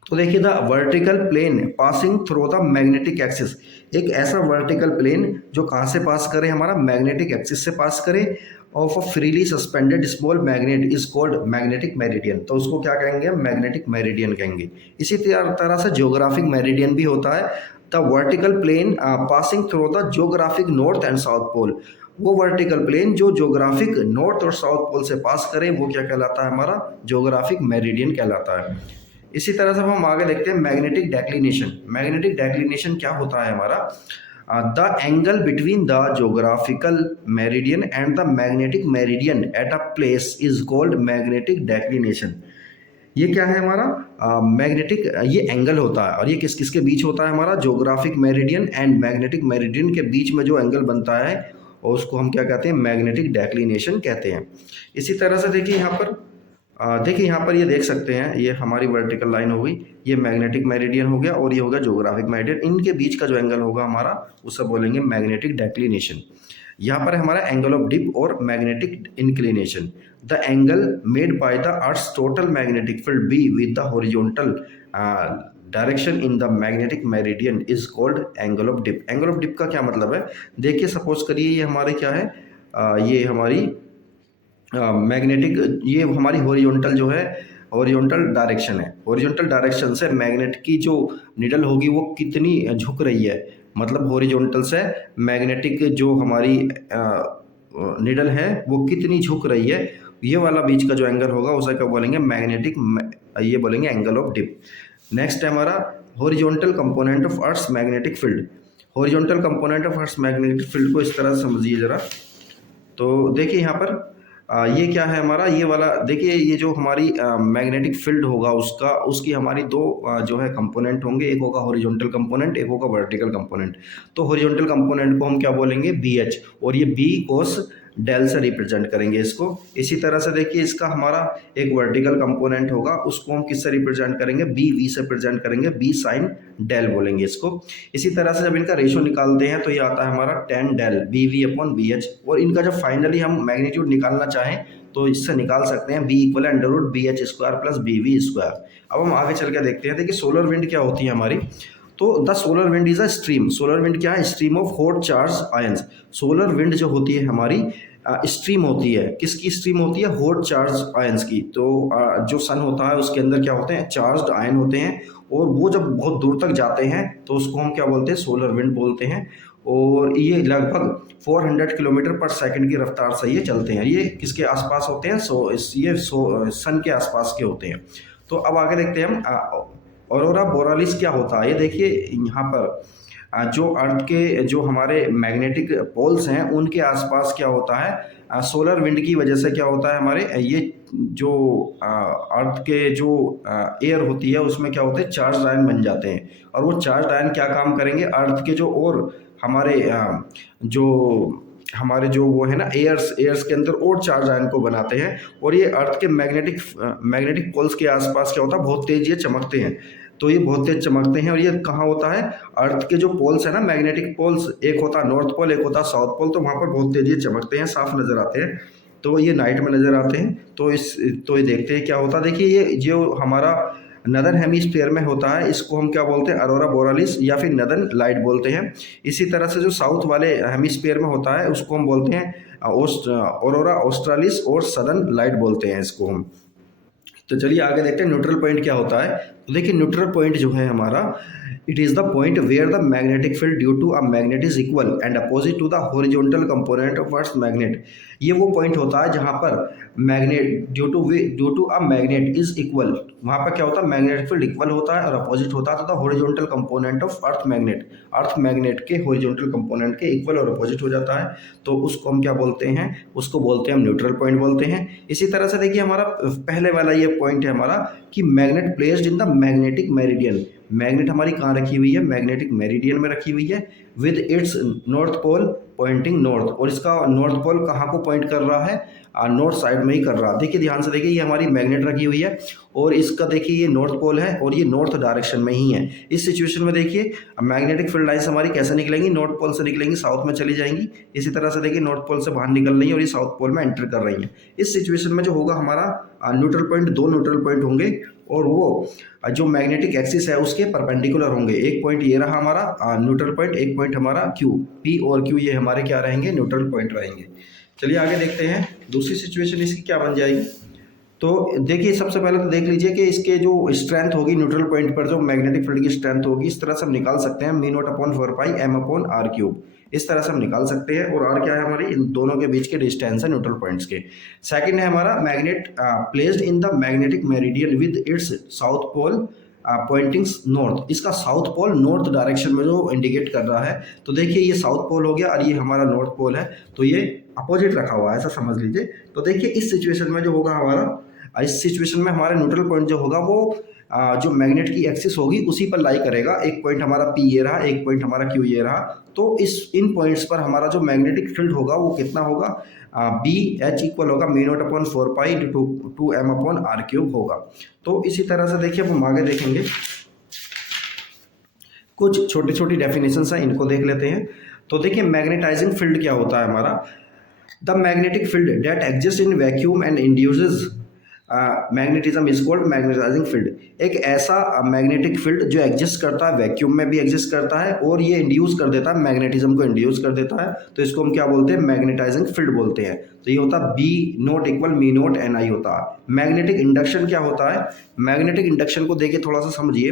तो देखिए the vertical plane passing through the magnetic axis, एक ऐसा वर्टिकल प्लेन जो कहाँ से पास करे, हमारा मैग्नेटिक एक्सिस से पास करे, of a freely suspended small magnet is called magnetic meridian. तो उसको क्या कहेंगे, मैग्नेटिक मेरिडियन कहेंगे। इसी तरह से ज्योग्राफिक मेरिडियन भी होता है, the vertical plane passing through the geographic north and south pole. वो वर्टिकल प्लेन जो ज्योग्राफिक नॉर्थ और साउथ पोल से पास करे वो क्या कहलाता है, हमारा ज्योग्राफिक मेरिडियन कहलाता है। इसी तरह से हम आगे देखते हैं मैग्नेटिक डेक्लिनेशन। मैग्नेटिक डेक्लिनेशन क्या होता है हमारा, the angle between the geographical meridian and the magnetic meridian at a place is called magnetic declination. ये क्या है हमारा मैग्नेटिक, ये एंगल होता है, और ये किस किस के बीच होता है, हमारा geographic meridian and magnetic meridian के बीच में जो एंगल बनता है, और उसको हम क्या कहते हैं, मैग्नेटिक डेक्लिनेशन कहते हैं। इसी तरह से देखिए यहाँ पर देखिए यहाँ पर ये देख सकते हैं, ये हमारी वर्टिकल लाइन हो गई, ये मैग्नेटिक मेरिडियन हो गया, और ये होगा ज्योग्राफिक मेरिडियन। इनके बीच का जो एंगल होगा हमारा उसे बोलेंगे मैग्नेटिक डेक्लिनेशन। यहाँ पर हमारा एंगल ऑफ डिप और magnetic inclination. The angle made by the earth's total magnetic field B with the horizontal direction in the magnetic meridian is called angle of dip. Angle of dip का क्या मतलब है, देखिए suppose करिए ये हमारे क्या है, ये हमारी मैग्नेटिक, ये हमारी हॉरिजॉन्टल जो है, हॉरिजॉन्टल डायरेक्शन है। हॉरिजॉन्टल डायरेक्शन से मैग्नेट की जो निडल होगी वो कितनी झुक रही है, मतलब हॉरिजॉन्टल से मैग्नेटिक जो हमारी निडल है वो कितनी झुक रही है, ये वाला बीच का जो एंगल होगा उसे क्या बोलेंगे, मैग्नेटिक, ये बोलेंगे एंगल ऑफ डिप। नेक्स्ट है हमारा horizontal component of earth magnetic field. Horizontal component of earth magnetic field को इस तरह से समझिए जरा। तो देखिए यहाँ पर ये क्या है हमारा, ये वाला देखिए, ये जो हमारी मैग्नेटिक फील्ड होगा उसका, उसकी हमारी दो जो है कंपोनेंट होंगे, एक होगा हॉरिजॉन्टल कंपोनेंट, एक होगा वर्टिकल कंपोनेंट। तो हॉरिजॉन्टल कंपोनेंट को हम क्या बोलेंगे, बी एच, और ये बी कोस डेल से रिप्रेजेंट करेंगे इसको। इसी तरह से देखिए इसका हमारा एक वर्टिकल कंपोनेंट होगा, उसको हम किससे रिप्रेजेंट करेंगे, बी वी से रिप्रेजेंट करेंगे, बी साइन डेल बोलेंगे इसको। इसी तरह से जब इनका रेशो निकालते हैं तो ये आता है हमारा 10 del B V upon B H, और इनका जब फाइनली हम मैग्नीट्यूड निकालना चाहें तो इससे निकाल सकते हैं, B equal under root B H square plus B V square. अब हम आगे चल के देखते हैं। देखिए सोलर विंड क्या होती है हमारी, तो the solar wind is a stream. Solar wind क्या है, stream of hot charge ions. Solar wind जो होती है हमारी स्ट्रीम होती है, किसकी स्ट्रीम होती है, हॉट चार्ज आयंस की। तो जो सन होता है उसके अंदर क्या होते हैं, चार्ज्ड आयन होते हैं, और वो जब बहुत दूर तक जाते हैं तो उसको हम क्या बोलते हैं, सोलर विंड बोलते हैं। और ये लगभग 400 किलोमीटर पर सेकंड की रफ्तार से ये चलते हैं। ये किसके आसपास होते हैं, सन के आसपास के होते हैं। तो अब आगे देखते हैं हम ऑरोरा बोरालिस क्या होता है। ये देखिए यहाँ पर जो अर्थ के जो हमारे मैग्नेटिक पोल्स हैं उनके आसपास क्या होता है, सोलर विंड की वजह से क्या होता है हमारे, ये जो अर्थ के जो एयर होती है उसमें क्या होते हैं, चार्ज आयन बन जाते हैं, और वो चार्ज आयन क्या काम करेंगे, अर्थ के जो और हमारे जो वो है ना एयर्स के अंदर और चार्ज आयन को बनाते हैं, और ये अर्थ के मैग्नेटिक पोल्स के आसपास क्या होता है, बहुत तेज ये चमकते हैं। तो ये बहुत तेज चमकते हैं, और ये कहाँ होता है, अर्थ के जो पोल्स है ना, मैग्नेटिक पोल्स, एक होता है नॉर्थ पोल, एक होता है साउथ पोल, तो वहाँ पर बहुत तेज ये चमकते हैं, साफ नज़र आते हैं। तो ये नाइट में नज़र आते हैं। तो ये देखते हैं क्या होता है। देखिए ये जो हमारा नदर्न हेमिस्फीयर में होता है इसको हम क्या बोलते हैं, अरोरा बोरालिस या फिर नदर्न लाइट बोलते हैं। इसी तरह से जो साउथ वाले हेमिस्फीयर में होता है उसको हम बोलते हैं ऑरोरा ऑस्ट्रालिस और सदर्न लाइट बोलते हैं इसको हम। तो चलिए आगे देखते हैं न्यूट्रल पॉइंट क्या होता है। तो देखिए न्यूट्रल पॉइंट जो है हमारा, it is the point where the magnetic field due to a magnet is equal and opposite to the horizontal component of earth magnet. ये वो पॉइंट होता है जहाँ पर magnet due to a magnet is equal, वहाँ पर क्या होता है, मैग्नेटिक फील्ड इक्वल होता है और अपोजिट होता है तो the horizontal component of earth magnet के हॉरिजॉन्टल कंपोनेंट के इक्वल और अपोजिट हो जाता है। तो उसको हम क्या बोलते हैं, उसको बोलते हैं हम न्यूट्रल पॉइंट बोलते हैं। इसी तरह से देखिए हमारा पहले वाला ये पॉइंट है हमारा कि magnet placed in the magnetic meridian. Magnet हमारी कहाँ रखी हुई है, मैग्नेटिक मेरिडियन में रखी हुई है, with its north pole pointing north, और इसका नॉर्थ पोल कहाँ को पॉइंट कर रहा है, नॉर्थ साइड में ही कर रहा है। देखिए ध्यान से देखिए, ये हमारी मैग्नेट रखी हुई है और इसका देखिए ये नॉर्थ पोल है और ये नॉर्थ डायरेक्शन में ही है। इस सिचुएशन में देखिए मैग्नेटिक फील्ड लाइन्स हमारी कैसे निकलेंगी, नॉर्थ पोल से निकलेंगी, साउथ में चली जाएंगी। इसी तरह से देखिए नॉर्थ पोल से बाहर निकल रही है और ये साउथ पोल में एंटर कर रही है। इस सिचुएशन में जो होगा हमारा न्यूट्रल पॉइंट, दो न्यूट्रल पॉइंट होंगे और वो जो मैग्नेटिक एक्सिस है उसके परपेंडिकुलर होंगे। एक पॉइंट ये रहा हमारा न्यूट्रल पॉइंट, एक पॉइंट हमारा क्यू, पी और क्यू ये हमारे क्या रहेंगे, न्यूट्रल पॉइंट रहेंगे। चलिए आगे देखते हैं दूसरी सिचुएशन इसकी क्या बन जाएगी। तो देखिए सबसे पहले तो देख लीजिए कि इसके जो स्ट्रेंथ होगी न्यूट्रल पॉइंट पर, जो मैग्नेटिक फील्ड की स्ट्रेंथ होगी, इस तरह से हम निकाल सकते हैं mu not upon 4 pi M upon r cube. इस तरह से हम निकाल सकते हैं। और आर क्या है हमारी, इन दोनों के बीच के डिस्टेंस है न्यूट्रल पॉइंट्स के। सेकंड है हमारा magnet placed in the magnetic meridian with its south pole pointing north. इसका साउथ पोल नॉर्थ डायरेक्शन में जो इंडिकेट कर रहा है। तो देखिए ये साउथ पोल हो गया और ये हमारा नॉर्थ पोल है, तो ये अपोजिट रखा हुआ है, ऐसा समझ लीजिए। तो देखिए इस सिचुएशन में जो होगा हमारा, इस सिचुएशन में हमारा न्यूट्रल पॉइंट जो होगा वो जो मैग्नेट की एक्सिस होगी उसी पर लाई करेगा। एक पॉइंट हमारा पी ये रहा, एक पॉइंट हमारा क्यू ये रहा। तो इन पॉइंट्स पर हमारा जो मैग्नेटिक फील्ड होगा वो कितना होगा, बी एच इक्वल होगा mu not upon 4 pi two M upon r cube होगा। तो इसी तरह से देखिए अब हम आगे देखेंगे, कुछ छोटी छोटी डेफिनेशंस हैं, इनको देख लेते हैं। तो देखिए मैग्नेटाइजिंग फील्ड क्या होता है हमारा, the magnetic field that exist in vacuum and induces magnetism is called magnetising field. एक ऐसा मैग्नेटिक फील्ड जो एग्जिस्ट करता है, वैक्यूम में भी एग्जिस्ट करता है और ये इंड्यूस कर देता है, मैग्नेटिज्म को इंड्यूस कर देता है, तो इसको हम क्या बोलते हैं, मैग्नेटाइजिंग फील्ड बोलते हैं। तो ये होता है बी नोट इक्वल मी नोट एन आई होता है। मैग्नेटिक इंडक्शन क्या होता है, मैग्नेटिक इंडक्शन को देखिए थोड़ा सा समझिए।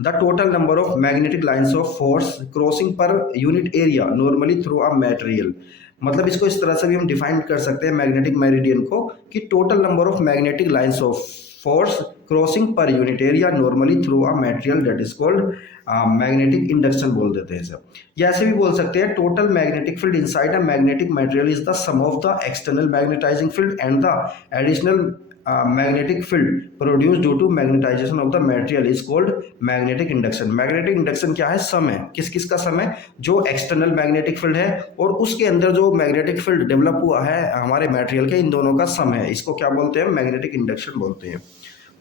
The total number of magnetic lines of force crossing per unit area normally through a material. मतलब इसको इस तरह से भी हम डिफाइन कर सकते हैं मैग्नेटिक मेरिडियन को कि total number of magnetic lines of force crossing per unit area normally through a material that is called magnetic induction बोल देते हैं इसे, या ऐसे भी बोल सकते हैं total magnetic field inside a magnetic material is the sum of the external magnetising field and the additional magnetic field produce due to magnetisation of the material is called magnetic induction. Magnetic induction क्या है, सम है, किस किस का सम है, जो external magnetic field है और उसके अंदर जो मैग्नेटिक फील्ड डेवलप हुआ है हमारे मटेरियल के, इन दोनों का सम है, इसको क्या बोलते हैं, मैग्नेटिक इंडक्शन बोलते हैं।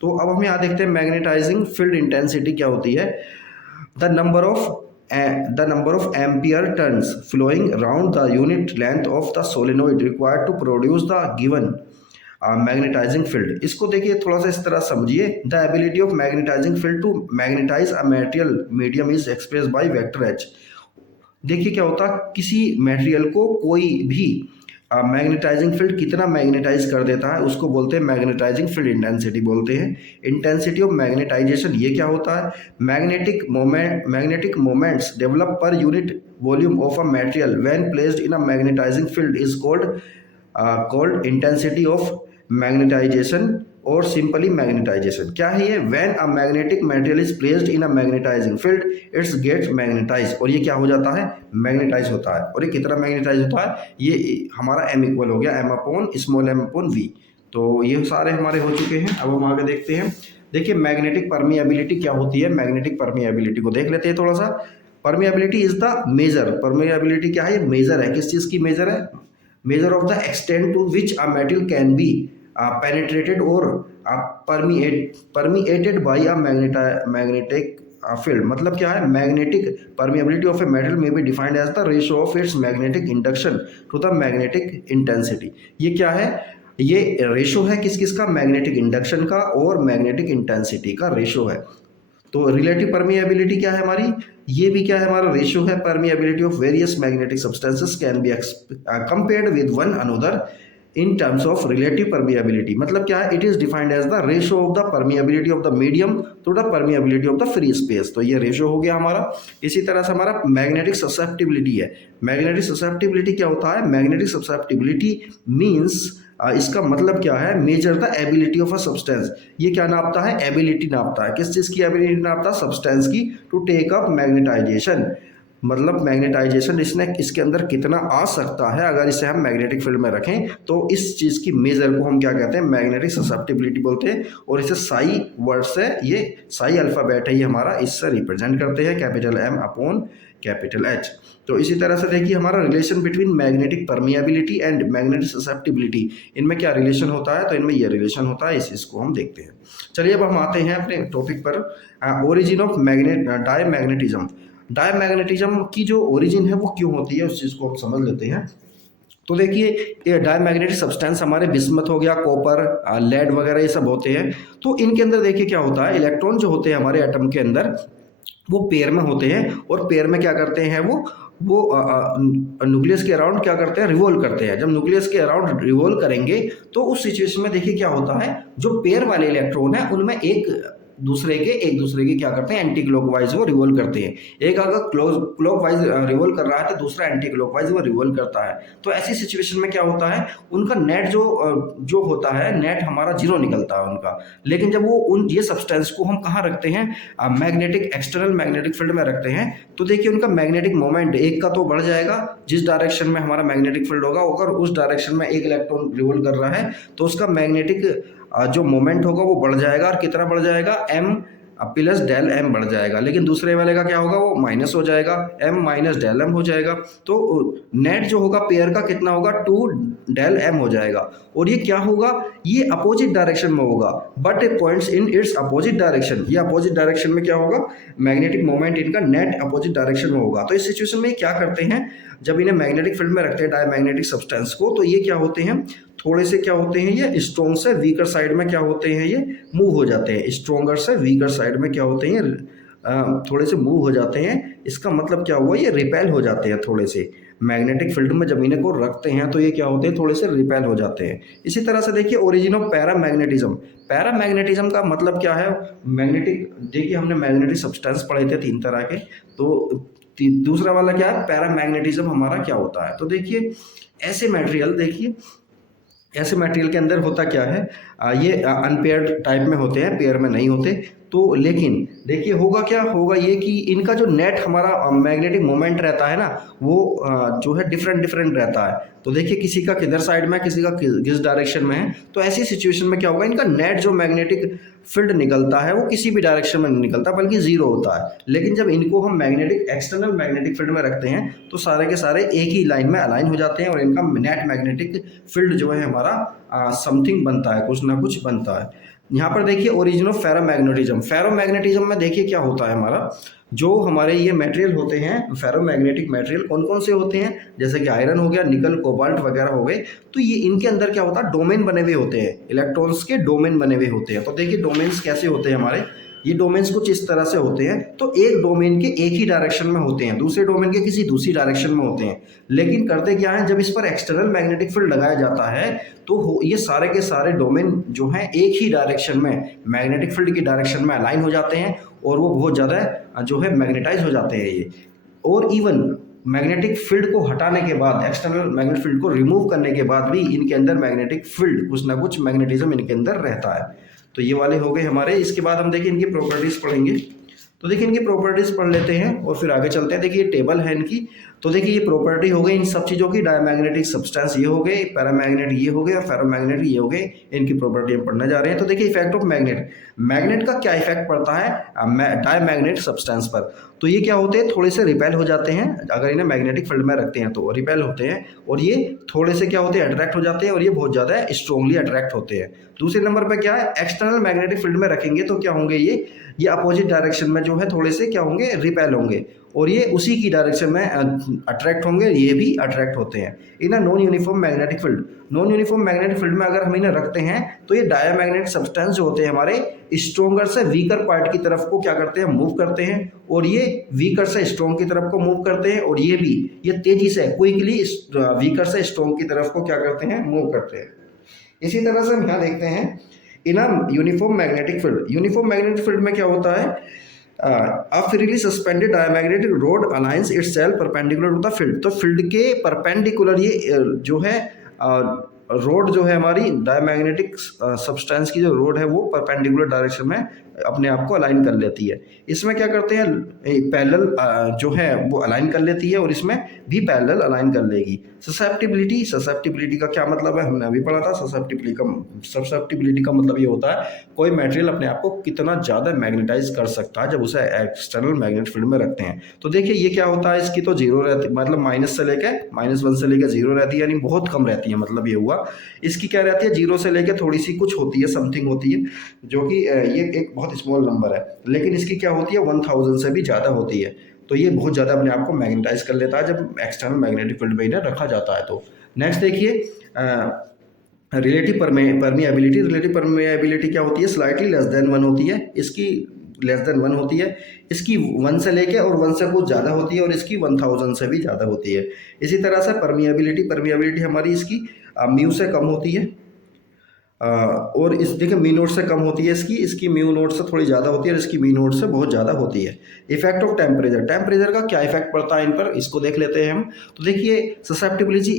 तो अब हम यहाँ देखते हैं मैग्नेटाइजिंग फील्ड इंटेंसिटी क्या होती है, the number of ampere turns flowing round the unit length of the solenoid required to produce the given magnetising field. इसको देखिए थोड़ा सा इस तरह समझिए, the ability of magnetising field to magnetise a material medium is express by vector H. देखिए क्या होता है, किसी मटेरियल को कोई भी मैग्नेटाइजिंग फील्ड कितना मैग्नेटाइज कर देता है उसको बोलते हैं मैग्नेटाइजिंग फील्ड इंटेंसिटी बोलते हैं। इंटेंसिटी ऑफ मैग्नेटाइजेशन ये क्या होता है, magnetic moments develop per unit volume of a material when placed in a magnetising field is called intensity of magnetisation और सिंपली मैग्नेटाइजेशन। क्या है ये, when a magnetic material is placed in a magnetising field its gets magnetise, और ये क्या हो जाता है, मैग्नेटाइज होता है। और ये कितना मैग्नेटाइज होता है, ये हमारा m इक्वल हो गया m/v। तो ये सारे हमारे हो चुके हैं। अब हम आगे देखते हैं। देखिए मैग्नेटिक परमिएबिलिटी क्या होती है, मैग्नेटिक परमिएबिलिटी को देख लेते हैं थोड़ा सा। Permeability is the measure, permeability क्या है, मेजर है, किस चीज़ की मेजर है, measure of the extent to which a metal can be penetrated or permeated by a magnetic field। मतलब क्या है, magnetic permeability of a metal may be defined as the ratio of its magnetic induction to the magnetic intensity। ये क्या है, ये ratio है किस किस का, मैग्नेटिक इंडक्शन का और मैग्नेटिक इंटेंसिटी का रेशो है। तो रिलेटिव परमिएबिलिटी क्या है हमारी, ये भी क्या है, हमारा रेशो है। Permeability of various magnetic substances can be compared with one another in terms of relative permeability. मतलब क्या है, it is defined as the ratio of the permeability of the medium to the permeability of the free space. तो ये ratio हो गया हमारा। इसी तरह से हमारा मैग्नेटिक ससेप्टिबिलिटी है। मैग्नेटिक ससेप्टिबिलिटी क्या होता है, मैग्नेटिक ससेप्टिबिलिटी मीन्स इसका मतलब क्या है, measure the ability of a substance. ये क्या नापता है, एबिलिटी नापता है, किस चीज़ की एबिलिटी नापता है, सब्सटेंस की, टू टेक अप मैग्नेटाइजेशन। मतलब मैग्नेटाइजेशन इसके अंदर कितना आ सकता है अगर इसे हम मैग्नेटिक फील्ड में रखें, तो इस चीज़ की मेजर को हम क्या कहते हैं, मैग्नेटिक ससेप्टिबिलिटी बोलते हैं। और इसे साई वर्ड से, ये साई अल्फ़ाबेट है, ये हमारा इससे रिप्रेजेंट करते हैं, कैपिटल M/H। तो इसी तरह से देखिए हमारा relation between magnetic permeability and magnetic susceptibility, इनमें क्या रिलेशन होता है, तो इनमें यह रिलेशन होता है, इसको हम देखते हैं। चलिए अब हम आते हैं अपने टॉपिक पर, ओरिजिन ऑफ डायमैग्नेटिज्म। डायमैग्नेटिज्म की जो ओरिजिन है वो क्यों होती है, उस चीज़ को हम समझ लेते हैं। तो देखिए ये डायमैग्नेटिक सब्सटेंस हमारे बिस्मथ हो गया, कॉपर, लेड वगैरह ये सब होते हैं। तो इनके अंदर देखिए क्या होता है, इलेक्ट्रॉन जो होते हैं हमारे एटम के अंदर वो पेयर में होते हैं, और पेयर में क्या करते हैं, वो न्यूक्लियस के अराउंड क्या करते हैं, रिवॉल्व करते हैं। जब न्यूक्लियस के अराउंड रिवॉल्व करेंगे तो उस सिचुएशन में देखिए क्या होता है, जो पेयर वाले इलेक्ट्रॉन है उनमें एक दूसरे के क्या करते हैं, एंटी क्लॉकवाइज वो रिवॉल्व करते हैं। एक अगर क्लॉकवाइज रिवॉल्व कर रहा है तो दूसरा एंटी क्लॉकवाइज वो रिवॉल्व करता है। तो ऐसी सिचुएशन में क्या होता है, उनका नेट जो होता है, नेट हमारा जीरो निकलता है उनका। लेकिन जब वो ये सब्सटेंस को हम कहाँ रखते हैं, मैग्नेटिक एक्सटर्नल मैग्नेटिक फील्ड में रखते हैं, तो देखिए उनका मैग्नेटिक मोमेंट एक का तो बढ़ जाएगा, जिस डायरेक्शन में हमारा मैग्नेटिक फील्ड होगा, अगर उस डायरेक्शन में एक इलेक्ट्रॉन रिवॉल्व कर रहा है तो उसका मैग्नेटिक जो मोमेंट होगा वो बढ़ जाएगा, और कितना बढ़ जाएगा, m प्लस डेल m बढ़ जाएगा। लेकिन दूसरे वाले का क्या होगा, वो माइनस हो जाएगा, m माइनस डेल m हो जाएगा। तो नेट जो होगा पेयर का कितना होगा, 2 डेल m हो जाएगा। और ये क्या होगा, ये अपोजिट डायरेक्शन में होगा, but A points in its opposite direction. ये अपोजिट डायरेक्शन में क्या होगा, मैग्नेटिक मोमेंट इनका नेट अपोजिट डायरेक्शन में होगा। तो इस सिचुएशन में क्या करते हैं, जब इन्हें मैग्नेटिक फील्ड में रखते हैं डायमैग्नेटिक सब्सटेंस को, तो ये क्या होते हैं, थोड़े से क्या होते हैं, ये स्ट्रॉन्ग से वीकर साइड में क्या होते हैं, ये मूव हो जाते हैं। स्ट्रॉन्गर से वीकर साइड में क्या होते हैं, थोड़े से मूव हो जाते हैं। इसका मतलब क्या हुआ, ये रिपेल हो जाते हैं थोड़े से मैग्नेटिक फील्ड में। जब इन्हें को रखते हैं तो ये क्या होते हैं, थोड़े से रिपेल हो जाते हैं। इसी तरह से देखिए ओरिजिन ऑफ पैरामैग्नेटिज्म। पैरामैग्नेटिज्म का मतलब क्या है, मैग्नेटिक, देखिए हमने मैग्नेटिक सब्सटेंस पढ़े थे 3 तरह के। तो दूसरा वाला क्या है, पैरामैग्नेटिज्म हमारा क्या होता है। तो देखिए ऐसे मटेरियल, देखिए ऐसे मटेरियल के अंदर होता क्या है, ये अनपेयर्ड टाइप में होते हैं, पेयर में नहीं होते। तो लेकिन देखिए होगा क्या, होगा ये कि इनका जो नेट हमारा मैग्नेटिक मोमेंट रहता है ना, वो जो है डिफरेंट डिफरेंट रहता है। तो देखिए किसी का किधर साइड में है, किसी का किस डायरेक्शन में है। तो ऐसी सिचुएशन में क्या होगा, इनका नेट जो मैग्नेटिक फील्ड निकलता है वो किसी भी डायरेक्शन में नहीं निकलता, बल्कि जीरो होता है। लेकिन जब इनको हम मैग्नेटिक एक्सटर्नल मैग्नेटिक फील्ड में रखते हैं तो सारे के सारे एक ही लाइन में अलाइन हो जाते हैं और इनका नेट मैग्नेटिक फील्ड जो है हमारा समथिंग बनता है, कुछ ना कुछ बनता है। यहाँ पर देखिए ओरिजिन ऑफ फेरोमैग्नेटिज्म। फेरोमैग्नेटिज्म में देखिए क्या होता है हमारा, जो हमारे ये मटेरियल होते हैं फेरोमैग्नेटिक मटेरियल कौन कौन से होते हैं, जैसे कि आयरन हो गया, निकल, कोबाल्ट वगैरह हो गए। तो ये इनके अंदर क्या होता है, डोमेन बने हुए होते हैं, इलेक्ट्रॉन्स के डोमेन बने हुए होते हैं। तो देखिए डोमेन्स कैसे होते हैं हमारे, ये डोमेन्स कुछ इस तरह से होते हैं। तो एक डोमेन के एक ही डायरेक्शन में होते हैं, दूसरे डोमेन के किसी दूसरी डायरेक्शन में होते हैं। लेकिन करते क्या है, जब इस पर एक्सटर्नल मैग्नेटिक फील्ड लगाया जाता है तो ये सारे के सारे डोमेन जो हैं एक ही डायरेक्शन में मैग्नेटिक फील्ड की डायरेक्शन में अलाइन हो जाते हैं और वो बहुत ज़्यादा जो है मैग्नेटाइज हो जाते हैं ये। और इवन मैग्नेटिक फील्ड को हटाने के बाद, एक्सटर्नल मैग्नेटिक फील्ड को रिमूव करने के बाद भी इनके अंदर मैग्नेटिक फील्ड कुछ ना कुछ मैग्नेटिज्म इनके अंदर रहता है। तो ये वाले हो गए हमारे। इसके बाद हम देखिए इनकी प्रॉपर्टीज पढ़ेंगे। तो देखिए इनकी प्रॉपर्टीज पढ़ लेते हैं और फिर आगे चलते हैं। देखिए ये टेबल है इनकी। तो देखिए ये प्रॉपर्टी हो गई इन सब चीज़ों की, डायमैग्नेटिक सब्सटेंस ये हो गए, पैरामैग्नेट ये हो गए और फेरोमैग्नेट ये हो गए। इनकी प्रॉपर्टी हम पढ़ने जा रहे हैं। तो देखिए इफेक्ट ऑफ मैग्नेट, मैग्नेट का क्या इफेक्ट पड़ता है डायमैग्नेट सब्सटेंस पर। तो ये क्या होते हैं, थोड़े से रिपेल हो जाते हैं, अगर इन्हें मैग्नेटिक फील्ड में रखते हैं तो रिपेल होते हैं, और ये थोड़े से क्या होते हैं, अट्रैक्ट हो जाते हैं, और ये बहुत ज़्यादा स्ट्रॉन्गली अट्रैक्ट होते हैं। दूसरे नंबर पर क्या है, एक्सटर्नल मैग्नेटिक फील्ड में रखेंगे तो क्या होंगे, ये अपोजिट डायरेक्शन में जो है थोड़े से क्या होंगे, रिपेल होंगे, और ये उसी की डायरेक्शन में अट्रैक्ट होंगे, ये भी अट्रैक्ट होते हैं। In a non uniform magnetic field, non uniform magnetic field में अगर हम इन्हें रखते हैं तो ये डायमैग्नेटिक सब्सटेंस जो होते हैं हमारे स्ट्रोंगर से वीकर पार्ट की तरफ को क्या करते हैं, मूव करते हैं, और ये वीकर से स्ट्रॉन्ग की तरफ को मूव करते हैं, और ये भी ये तेजी से क्विकली वीकर से स्ट्रॉन्ग की तरफ को क्या करते हैं, मूव करते हैं। इसी तरह से हम यहाँ देखते हैं in a uniform magnetic field, uniform magnetic field में क्या होता है, a freely suspended diamagnetic rod aligns itself perpendicular to the field। तो फील्ड के परपेंडिकुलर ये जो है रोड जो है हमारी डायमैग्नेटिक सब्सटेंस की जो रोड है वो परपेंडिकुलर डायरेक्शन में अपने आप को अलाइन कर लेती है। इसमें क्या करते हैं, पैरेलल जो है वो अलाइन कर लेती है, और इसमें भी पैरेलल अलाइन कर लेगी। ससेप्टिबिलिटी, ससेप्टिबिलिटी का क्या मतलब है, हमने अभी पढ़ा था। ससेप्टिबिलिटी का मतलब ये होता है कोई मटेरियल अपने आप को कितना ज़्यादा मैग्नेटाइज कर सकता है जब उसे एक्सटर्नल मैग्नेट फील्ड में रखते हैं। तो देखिए ये क्या होता है, इसकी तो जीरो रहती, मतलब माइनस से लेकर -1 से लेकर जीरो रहती है, यानी बहुत कम रहती है, मतलब ये हुआ। इसकी क्या रहती है, जीरो से लेकर थोड़ी सी कुछ होती है, समथिंग होती है, जो कि ये एक बहुत स्मॉल नंबर है। लेकिन इसकी क्या होती है, 1000 से भी ज़्यादा होती है। तो ये बहुत ज़्यादा अपने आप को मैग्नेटाइज कर लेता है जब एक्सटर्नल मैग्नेटिक फील्ड में इन्हें रखा जाता है। तो नेक्स्ट देखिए रिलेटिव परमिएबिलिटी। रिलेटिव परमिएबिलिटी क्या होती है, स्लाइटली लेस देन 1 होती है, इसकी लेस देन 1 होती है, इसकी 1 से लेके और 1 से कुछ ज़्यादा होती है, और इसकी 1000 से भी ज़्यादा होती है। इसी तरह से परमिएबिलिटी हमारी इसकी म्यू से कम होती है, और इस देखिए मी नोट से कम होती है, इसकी म्यू नोट से थोड़ी ज़्यादा होती है, और इसकी मी नोट से बहुत ज़्यादा होती है। इफेक्ट ऑफ टेम्परेचर, टेम्परेचर का क्या इफेक्ट पड़ता है इन पर, इसको देख लेते हैं हम। तो देखिए ससेप्टिबिलिटी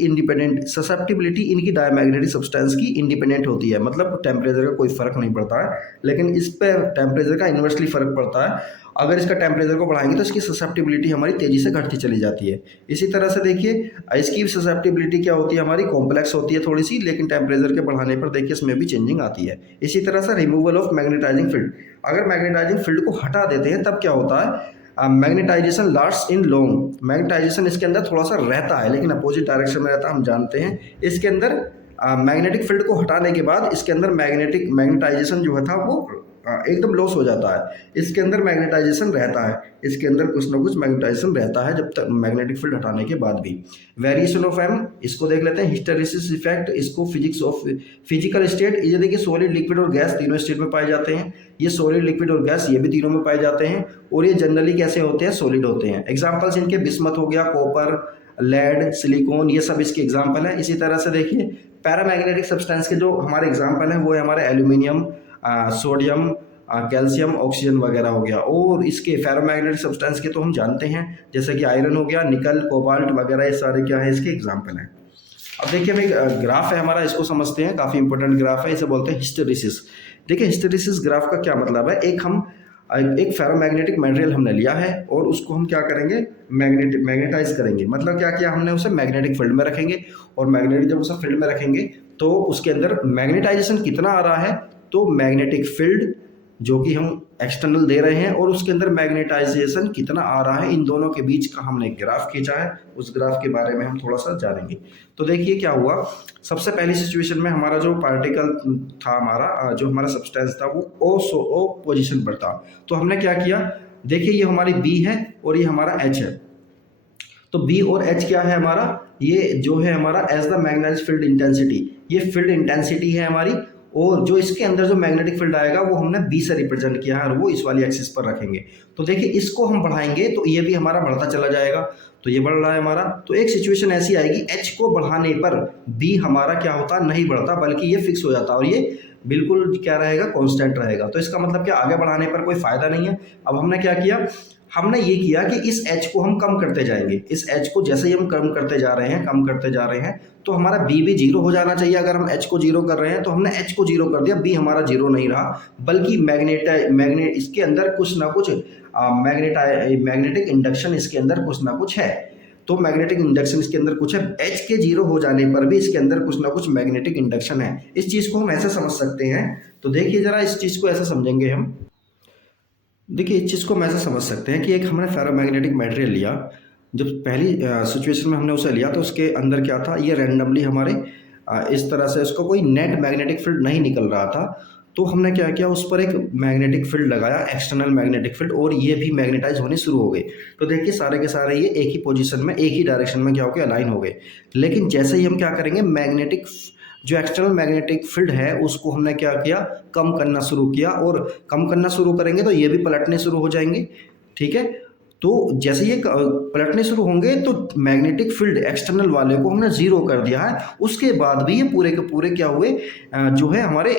इनकी डायमैग्नेटिक सब्सटेंस की इंडिपेंडेंट होती है, मतलब टेम्परेचर का कोई फर्क नहीं पड़ता है, लेकिन इस पर टेम्परेचर का इन्वर्सली फर्क पड़ता है। अगर इसका टेम्परेचर को बढ़ाएंगे तो इसकी ससेप्टिबिलिटी हमारी तेज़ी से घटती चली जाती है। इसी तरह से देखिए इसकी ससेप्टिबिलिटी क्या होती है, हमारी कॉम्प्लेक्स होती है थोड़ी सी, लेकिन टेम्परेचर के बढ़ाने पर देखिए इसमें भी चेंजिंग आती है। इसी तरह से रिमूवल ऑफ मैग्नेटाइजिंग फील्ड, अगर मैग्नेटाइजिंग फील्ड को हटा देते हैं तब क्या होता है, magnetisation lasts in long, magnetisation इसके अंदर थोड़ा सा रहता है, लेकिन अपोजिट डायरेक्शन में रहता है, हम जानते हैं। इसके अंदर मैग्नेटिक फील्ड को हटाने के बाद इसके अंदर मैग्नेटाइजेशन जो है था वो एकदम लॉस हो जाता है। इसके अंदर मैग्नेटाइजेशन रहता है, इसके अंदर कुछ ना कुछ मैग्नेटाइजेशन रहता है जब तक मैग्नेटिक फील्ड हटाने के बाद भी। वेरिएशन ऑफ एम, इसको देख लेते हैं। हिस्टेरिसिस इफेक्ट, इसको फिजिकल स्टेट, ये देखिए सॉलिड, लिक्विड और गैस तीनों स्टेट में पाए जाते हैं। ये सॉलिड, लिक्विड और गैस ये भी तीनों में पाए जाते हैं, और ये जनरली कैसे होते हैं, सॉलिड होते हैं। एग्जाम्पल्स इनके बिस्मथ हो गया, कॉपर, लेड, सिलिकॉन, ये सब इसके एग्जाम्पल है। इसी तरह से देखिए पैरामैग्नेटिक सब्सटेंस के जो हमारे एग्जाम्पल हैं वो है हमारे एल्यूमिनियम, सोडियम, कैल्शियम, ऑक्सीजन वगैरह हो गया। और इसके फेरोमैग्नेटिक सब्सटेंस के तो हम जानते हैं, जैसे कि आयरन हो गया, निकल, कोबाल्ट वगैरह, ये सारे क्या है इसके एग्जाम्पल हैं। अब देखिए हम एक ग्राफ है हमारा, इसको समझते हैं, काफ़ी इंपॉर्टेंट ग्राफ है, इसे बोलते हैं हिस्टेरिसिस। देखिए हिस्टेरिसिस ग्राफ का क्या मतलब है, एक फेरोमैग्नेटिक मटेरियल हमने लिया है और उसको हम क्या करेंगे, मैग्नेटाइज करेंगे। मतलब क्या किया हमने, उसे मैग्नेटिक फील्ड में रखेंगे, और मैग्नेटिक जब उसे फील्ड में रखेंगे तो उसके अंदर मैग्नेटाइजेशन कितना आ रहा है, तो मैग्नेटिक फील्ड जो कि हम एक्सटर्नल दे रहे हैं और उसके अंदर मैग्नेटाइजेशन कितना आ रहा है, इन दोनों के बीच का हमने ग्राफ खींचा है। उस ग्राफ के बारे में हम थोड़ा सा जानेंगे। तो देखिए क्या हुआ, सबसे पहली सिचुएशन में हमारा जो पार्टिकल था, हमारा जो हमारा सब्सटेंस था, वो ओ पोजीशन पर था। तो हमने क्या किया, देखिए ये हमारी बी है और ये हमारा एच है। तो बी और एच क्या है हमारा, ये जो है हमारा as the magnetic field intensity, ये फील्ड इंटेंसिटी है हमारी। और जो इसके अंदर जो मैग्नेटिक फील्ड आएगा वो हमने बी से रिप्रेजेंट किया है और वो इस वाली एक्सिस पर रखेंगे। तो देखिए इसको हम बढ़ाएंगे तो ये भी हमारा बढ़ता चला जाएगा, तो ये बढ़ रहा है हमारा। तो एक सिचुएशन ऐसी आएगी, एच को बढ़ाने पर बी हमारा क्या होता, नहीं बढ़ता, बल्कि ये फिक्स हो जाता और ये बिल्कुल क्या रहेगा, कांस्टेंट रहेगा। तो इसका मतलब क्या, आगे बढ़ाने पर कोई फायदा नहीं है। अब हमने क्या किया, हमने ये किया कि इस एच को हम कम करते जाएंगे। इस एच को जैसे ही हम कम करते जा रहे हैं, कम करते जा रहे हैं, तो हमारा बी भी जीरो हो जाना चाहिए। अगर हम एच को जीरो कर रहे हैं तो हमने एच को जीरो कर दिया, बी हमारा जीरो नहीं रहा, बल्कि मैग्नेट इसके अंदर कुछ ना कुछ मैग्नेटिक इंडक्शन इसके अंदर कुछ ना कुछ है। तो मैग्नेटिक इंडक्शन इसके अंदर कुछ है, एच के जीरो हो जाने पर भी इसके अंदर कुछ ना कुछ मैग्नेटिक इंडक्शन है। इस चीज़ को हम ऐसे समझ सकते हैं। तो देखिए जरा इस चीज़ को ऐसे समझेंगे हम। देखिए इस चीज़ को हम ऐसे समझ सकते हैं कि एक हमने फेरोमैग्नेटिक मटेरियल लिया, जब पहली सिचुएशन में हमने उसे लिया तो उसके अंदर क्या था, ये रैंडमली हमारे इस तरह से उसको कोई नेट मैग्नेटिक फील्ड नहीं निकल रहा था। तो हमने क्या किया, उस पर एक मैग्नेटिक फील्ड लगाया, एक्सटर्नल मैग्नेटिक फील्ड, और ये भी मैग्नेटाइज होने शुरू हो गए। तो देखिए सारे के सारे ये एक ही पोजीशन में, एक ही डायरेक्शन में क्या हो गए, अलाइन हो गए। लेकिन जैसे ही हम क्या करेंगे, जो एक्सटर्नल मैग्नेटिक फील्ड है उसको हमने क्या किया, कम करना शुरू किया, और कम करना शुरू करेंगे तो ये भी पलटने शुरू हो जाएंगे। ठीक है, तो जैसे ये पलटने शुरू होंगे तो मैग्नेटिक फील्ड एक्सटर्नल वाले को हमने जीरो कर दिया है, उसके बाद भी ये पूरे के पूरे क्या हुए, जो है हमारे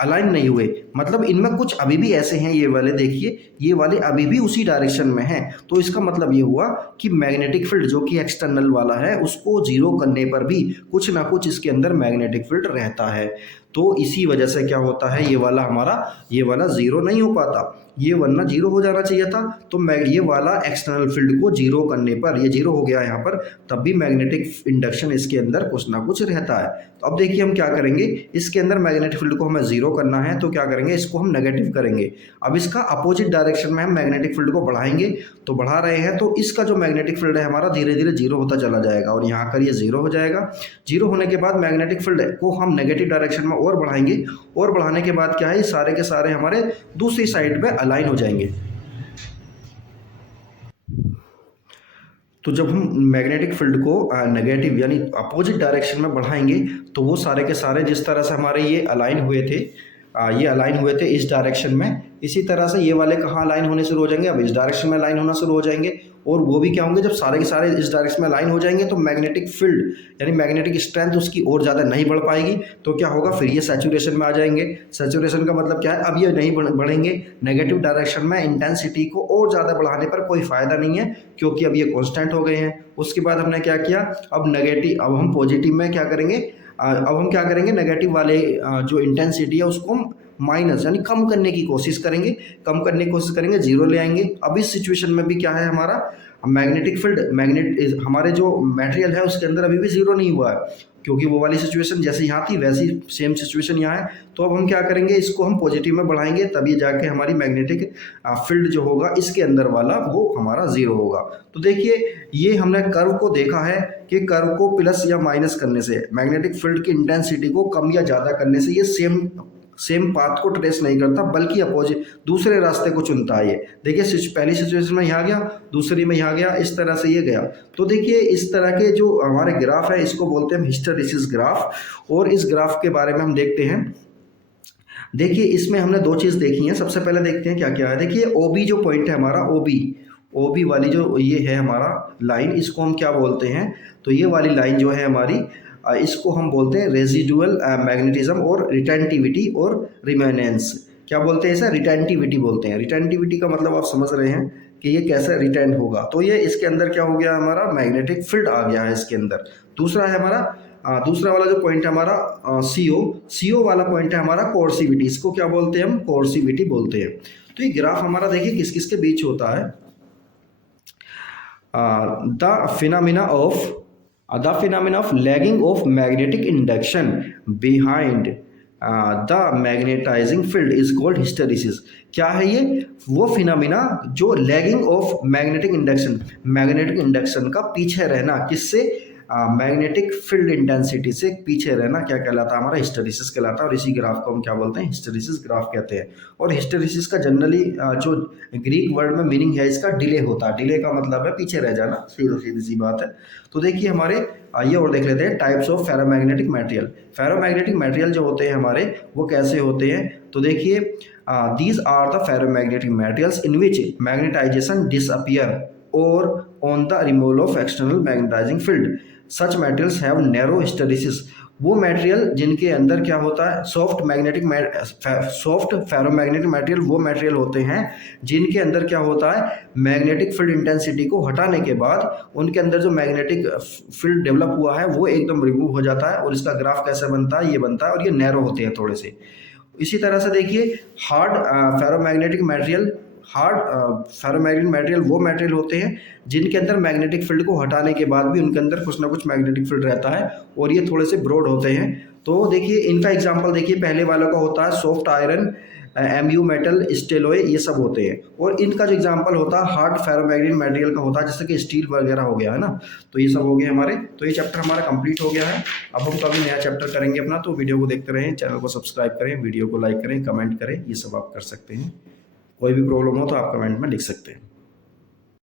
अलाइन नहीं हुए। मतलब इनमें कुछ अभी भी ऐसे हैं, ये वाले देखिए, ये वाले अभी भी उसी डायरेक्शन में हैं। तो इसका मतलब ये हुआ कि मैग्नेटिक फील्ड जो कि एक्सटर्नल वाला है उसको जीरो करने पर भी कुछ ना कुछ इसके अंदर मैग्नेटिक फील्ड रहता है। तो इसी वजह से क्या होता है, ये वाला जीरो नहीं हो पाता, ये वरना जीरो हो जाना चाहिए था। तो ये वाला एक्सटर्नल फील्ड को जीरो करने पर ये जीरो हो गया यहाँ पर, तब भी मैग्नेटिक इंडक्शन इसके अंदर कुछ ना कुछ रहता है। तो अब देखिए हम क्या करेंगे, इसके अंदर मैग्नेटिक फील्ड को हमें जीरो करना है, तो क्या करेंगे, इसको हम नेगेटिव करेंगे। अब इसका अपोजिट डायरेक्शन में हम मैग्नेटिक फील्ड को बढ़ाएंगे, तो बढ़ा रहे हैं तो इसका जो मैग्नेटिक फील्ड है हमारा धीरे धीरे जीरो होता चला जाएगा, और यहाँ कर ये जीरो हो जाएगा। जीरो होने के बाद मैग्नेटिक फील्ड को हम नेगेटिव डायरेक्शन में और बढ़ाएंगे, और बढ़ाने के बाद क्या है, सारे के सारे हमारे दूसरी साइड पे अलाइन हो जाएंगे। तो जब हम मैग्नेटिक फील्ड को नेगेटिव यानी अपोजिट डायरेक्शन में बढ़ाएंगे, तो वो सारे के सारे जिस तरह से हमारे ये अलाइन हुए थे, ये अलाइन हुए थे इस डायरेक्शन में, इसी तरह से ये वाले कहाँ अलाइन होने शुरू हो जाएंगे, अब इस डायरेक्शन में अलाइन होना शुरू हो जाएंगे। और वो भी क्या होंगे, जब सारे के सारे इस डायरेक्शन में अलाइन हो जाएंगे तो मैग्नेटिक फील्ड यानी मैग्नेटिक स्ट्रेंथ उसकी और ज़्यादा नहीं बढ़ पाएगी। तो क्या होगा, फिर ये सैचुरेशन में आ जाएंगे। सैचुरेशन का मतलब क्या है, अब ये नहीं बढ़ेंगे नेगेटिव डायरेक्शन में, इंटेंसिटी को और ज़्यादा बढ़ाने पर कोई फ़ायदा नहीं है, क्योंकि अब ये कॉन्स्टेंट हो गए हैं। उसके बाद हमने क्या किया, अब हम पॉजिटिव में क्या करेंगे, अब हम क्या करेंगे, नेगेटिव वाले जो इंटेंसिटी है उसको हम माइनस यानी कम करने की कोशिश करेंगे, जीरो ले आएंगे। अब इस सिचुएशन में भी क्या है, हमारा मैग्नेटिक फील्ड हमारे जो मटेरियल है उसके अंदर अभी भी जीरो नहीं हुआ है, क्योंकि वो वाली सिचुएशन जैसे यहाँ थी वैसी सेम सिचुएशन यहाँ है। तो अब हम क्या करेंगे, इसको हम पॉजिटिव में बढ़ाएंगे, तभी जाके हमारी मैग्नेटिक फील्ड जो होगा इसके अंदर वाला वो हमारा जीरो होगा। तो देखिए ये हमने कर्व को देखा है कि कर्व को प्लस या माइनस करने से, मैग्नेटिक फील्ड की इंटेंसिटी को कम या ज़्यादा करने से ये सेम पाथ को ट्रेस नहीं करता, बल्कि अपोजिट दूसरे रास्ते को चुनता है। ये देखिए पहली सिचुएशन में यहाँ गया, दूसरी में यहाँ गया, इस तरह से ये गया। तो देखिए इस तरह के जो हमारे ग्राफ है इसको बोलते हैं हिस्टेरिसिस ग्राफ। और इस ग्राफ के बारे में हम देखते हैं। देखिए इसमें हमने दो चीज़ देखी हैं। सबसे पहले देखते हैं क्या क्या है। देखिए ओबी जो पॉइंट है हमारा, ओबी वाली जो ये है हमारा लाइन, इसको हम क्या बोलते हैं, तो ये वाली लाइन जो है हमारी, इसको हम बोलते हैं रेजिडुअल मैग्नेटिज्म और रिटेंटिविटी और रिमेनेंस। क्या बोलते हैं इसे, रिटेंटिविटी बोलते हैं। रिटेंटिविटी का मतलब आप समझ रहे हैं कि ये कैसे रिटेंट होगा। तो ये इसके अंदर क्या हो गया, हमारा मैग्नेटिक फील्ड आ गया है इसके अंदर। दूसरा है हमारा दूसरा वाला जो पॉइंट है हमारा सीओ वाला पॉइंट है हमारा कोर्सिविटी। इसको क्या बोलते हैं हम, कोर्सिविटी बोलते हैं। तो ये ग्राफ हमारा देखिए किस किस के बीच होता है। The phenomena of lagging of magnetic induction behind the magnetising field is called hysteresis. क्या है ये, वो फिनोमिना जो लैगिंग ऑफ मैग्नेटिक इंडक्शन का पीछे रहना, किससे, मैग्नेटिक फील्ड इंटेंसिटी से पीछे रहना, क्या कहलाता है, हमारा हिस्टेरिसिस कहलाता है। और इसी ग्राफ को हम क्या बोलते हैं, हिस्टेरिसिस ग्राफ कहते हैं। और हिस्टेरिसिस का जनरली जो ग्रीक वर्ड में मीनिंग है इसका डिले होता है। डिले का मतलब है पीछे रह जाना, सीधी सी बात है। तो देखिए हमारे आइए और देख लेते हैं types of ferromagnetic material. Ferromagnetic material जो होते हैं हमारे वो कैसे होते हैं, तो देखिए these are the ferromagnetic materials in which magnetisation disappear और on the removal of external magnetising field. Such materials have narrow hysteresis. वो मटेरियल जिनके अंदर क्या होता है, सॉफ्ट फेरोमैग्नेटिक मटेरियल वो मटेरियल होते हैं जिनके अंदर क्या होता है, मैग्नेटिक फील्ड इंटेंसिटी को हटाने के बाद उनके अंदर जो मैग्नेटिक फील्ड डेवलप हुआ है वो एकदम रिमूव हो जाता है। और इसका ग्राफ कैसे बनता है, ये बनता है, और ये नैरो होते हैं थोड़े से। इसी तरह से देखिए हार्ड फेरोमैग्नेटिक मटेरियल वो मटेरियल होते हैं जिनके अंदर मैग्नेटिक फील्ड को हटाने के बाद भी उनके अंदर कुछ ना कुछ मैग्नेटिक फील्ड रहता है, और ये थोड़े से ब्रॉड होते हैं। तो देखिए इनका एग्जांपल देखिए, पहले वालों का होता है सॉफ्ट आयरन, एमयू मेटल, स्टेलॉय, ये सब होते हैं। और इनका जो एग्जांपल होता है हार्ड फेरोमैग्नेटिक मटेरियल का होता है, जैसे कि स्टील वगैरह हो गया है ना। तो ये सब हो गए हमारे। तो ये चैप्टर हमारा कंप्लीट हो गया है। अब हम कभी नया चैप्टर करेंगे अपना, तो वीडियो को देखते रहें, चैनल को सब्सक्राइब करें, वीडियो को लाइक करें, कमेंट करें, ये सब आप कर सकते हैं। कोई भी प्रॉब्लम हो तो आप कमेंट में लिख सकते हैं।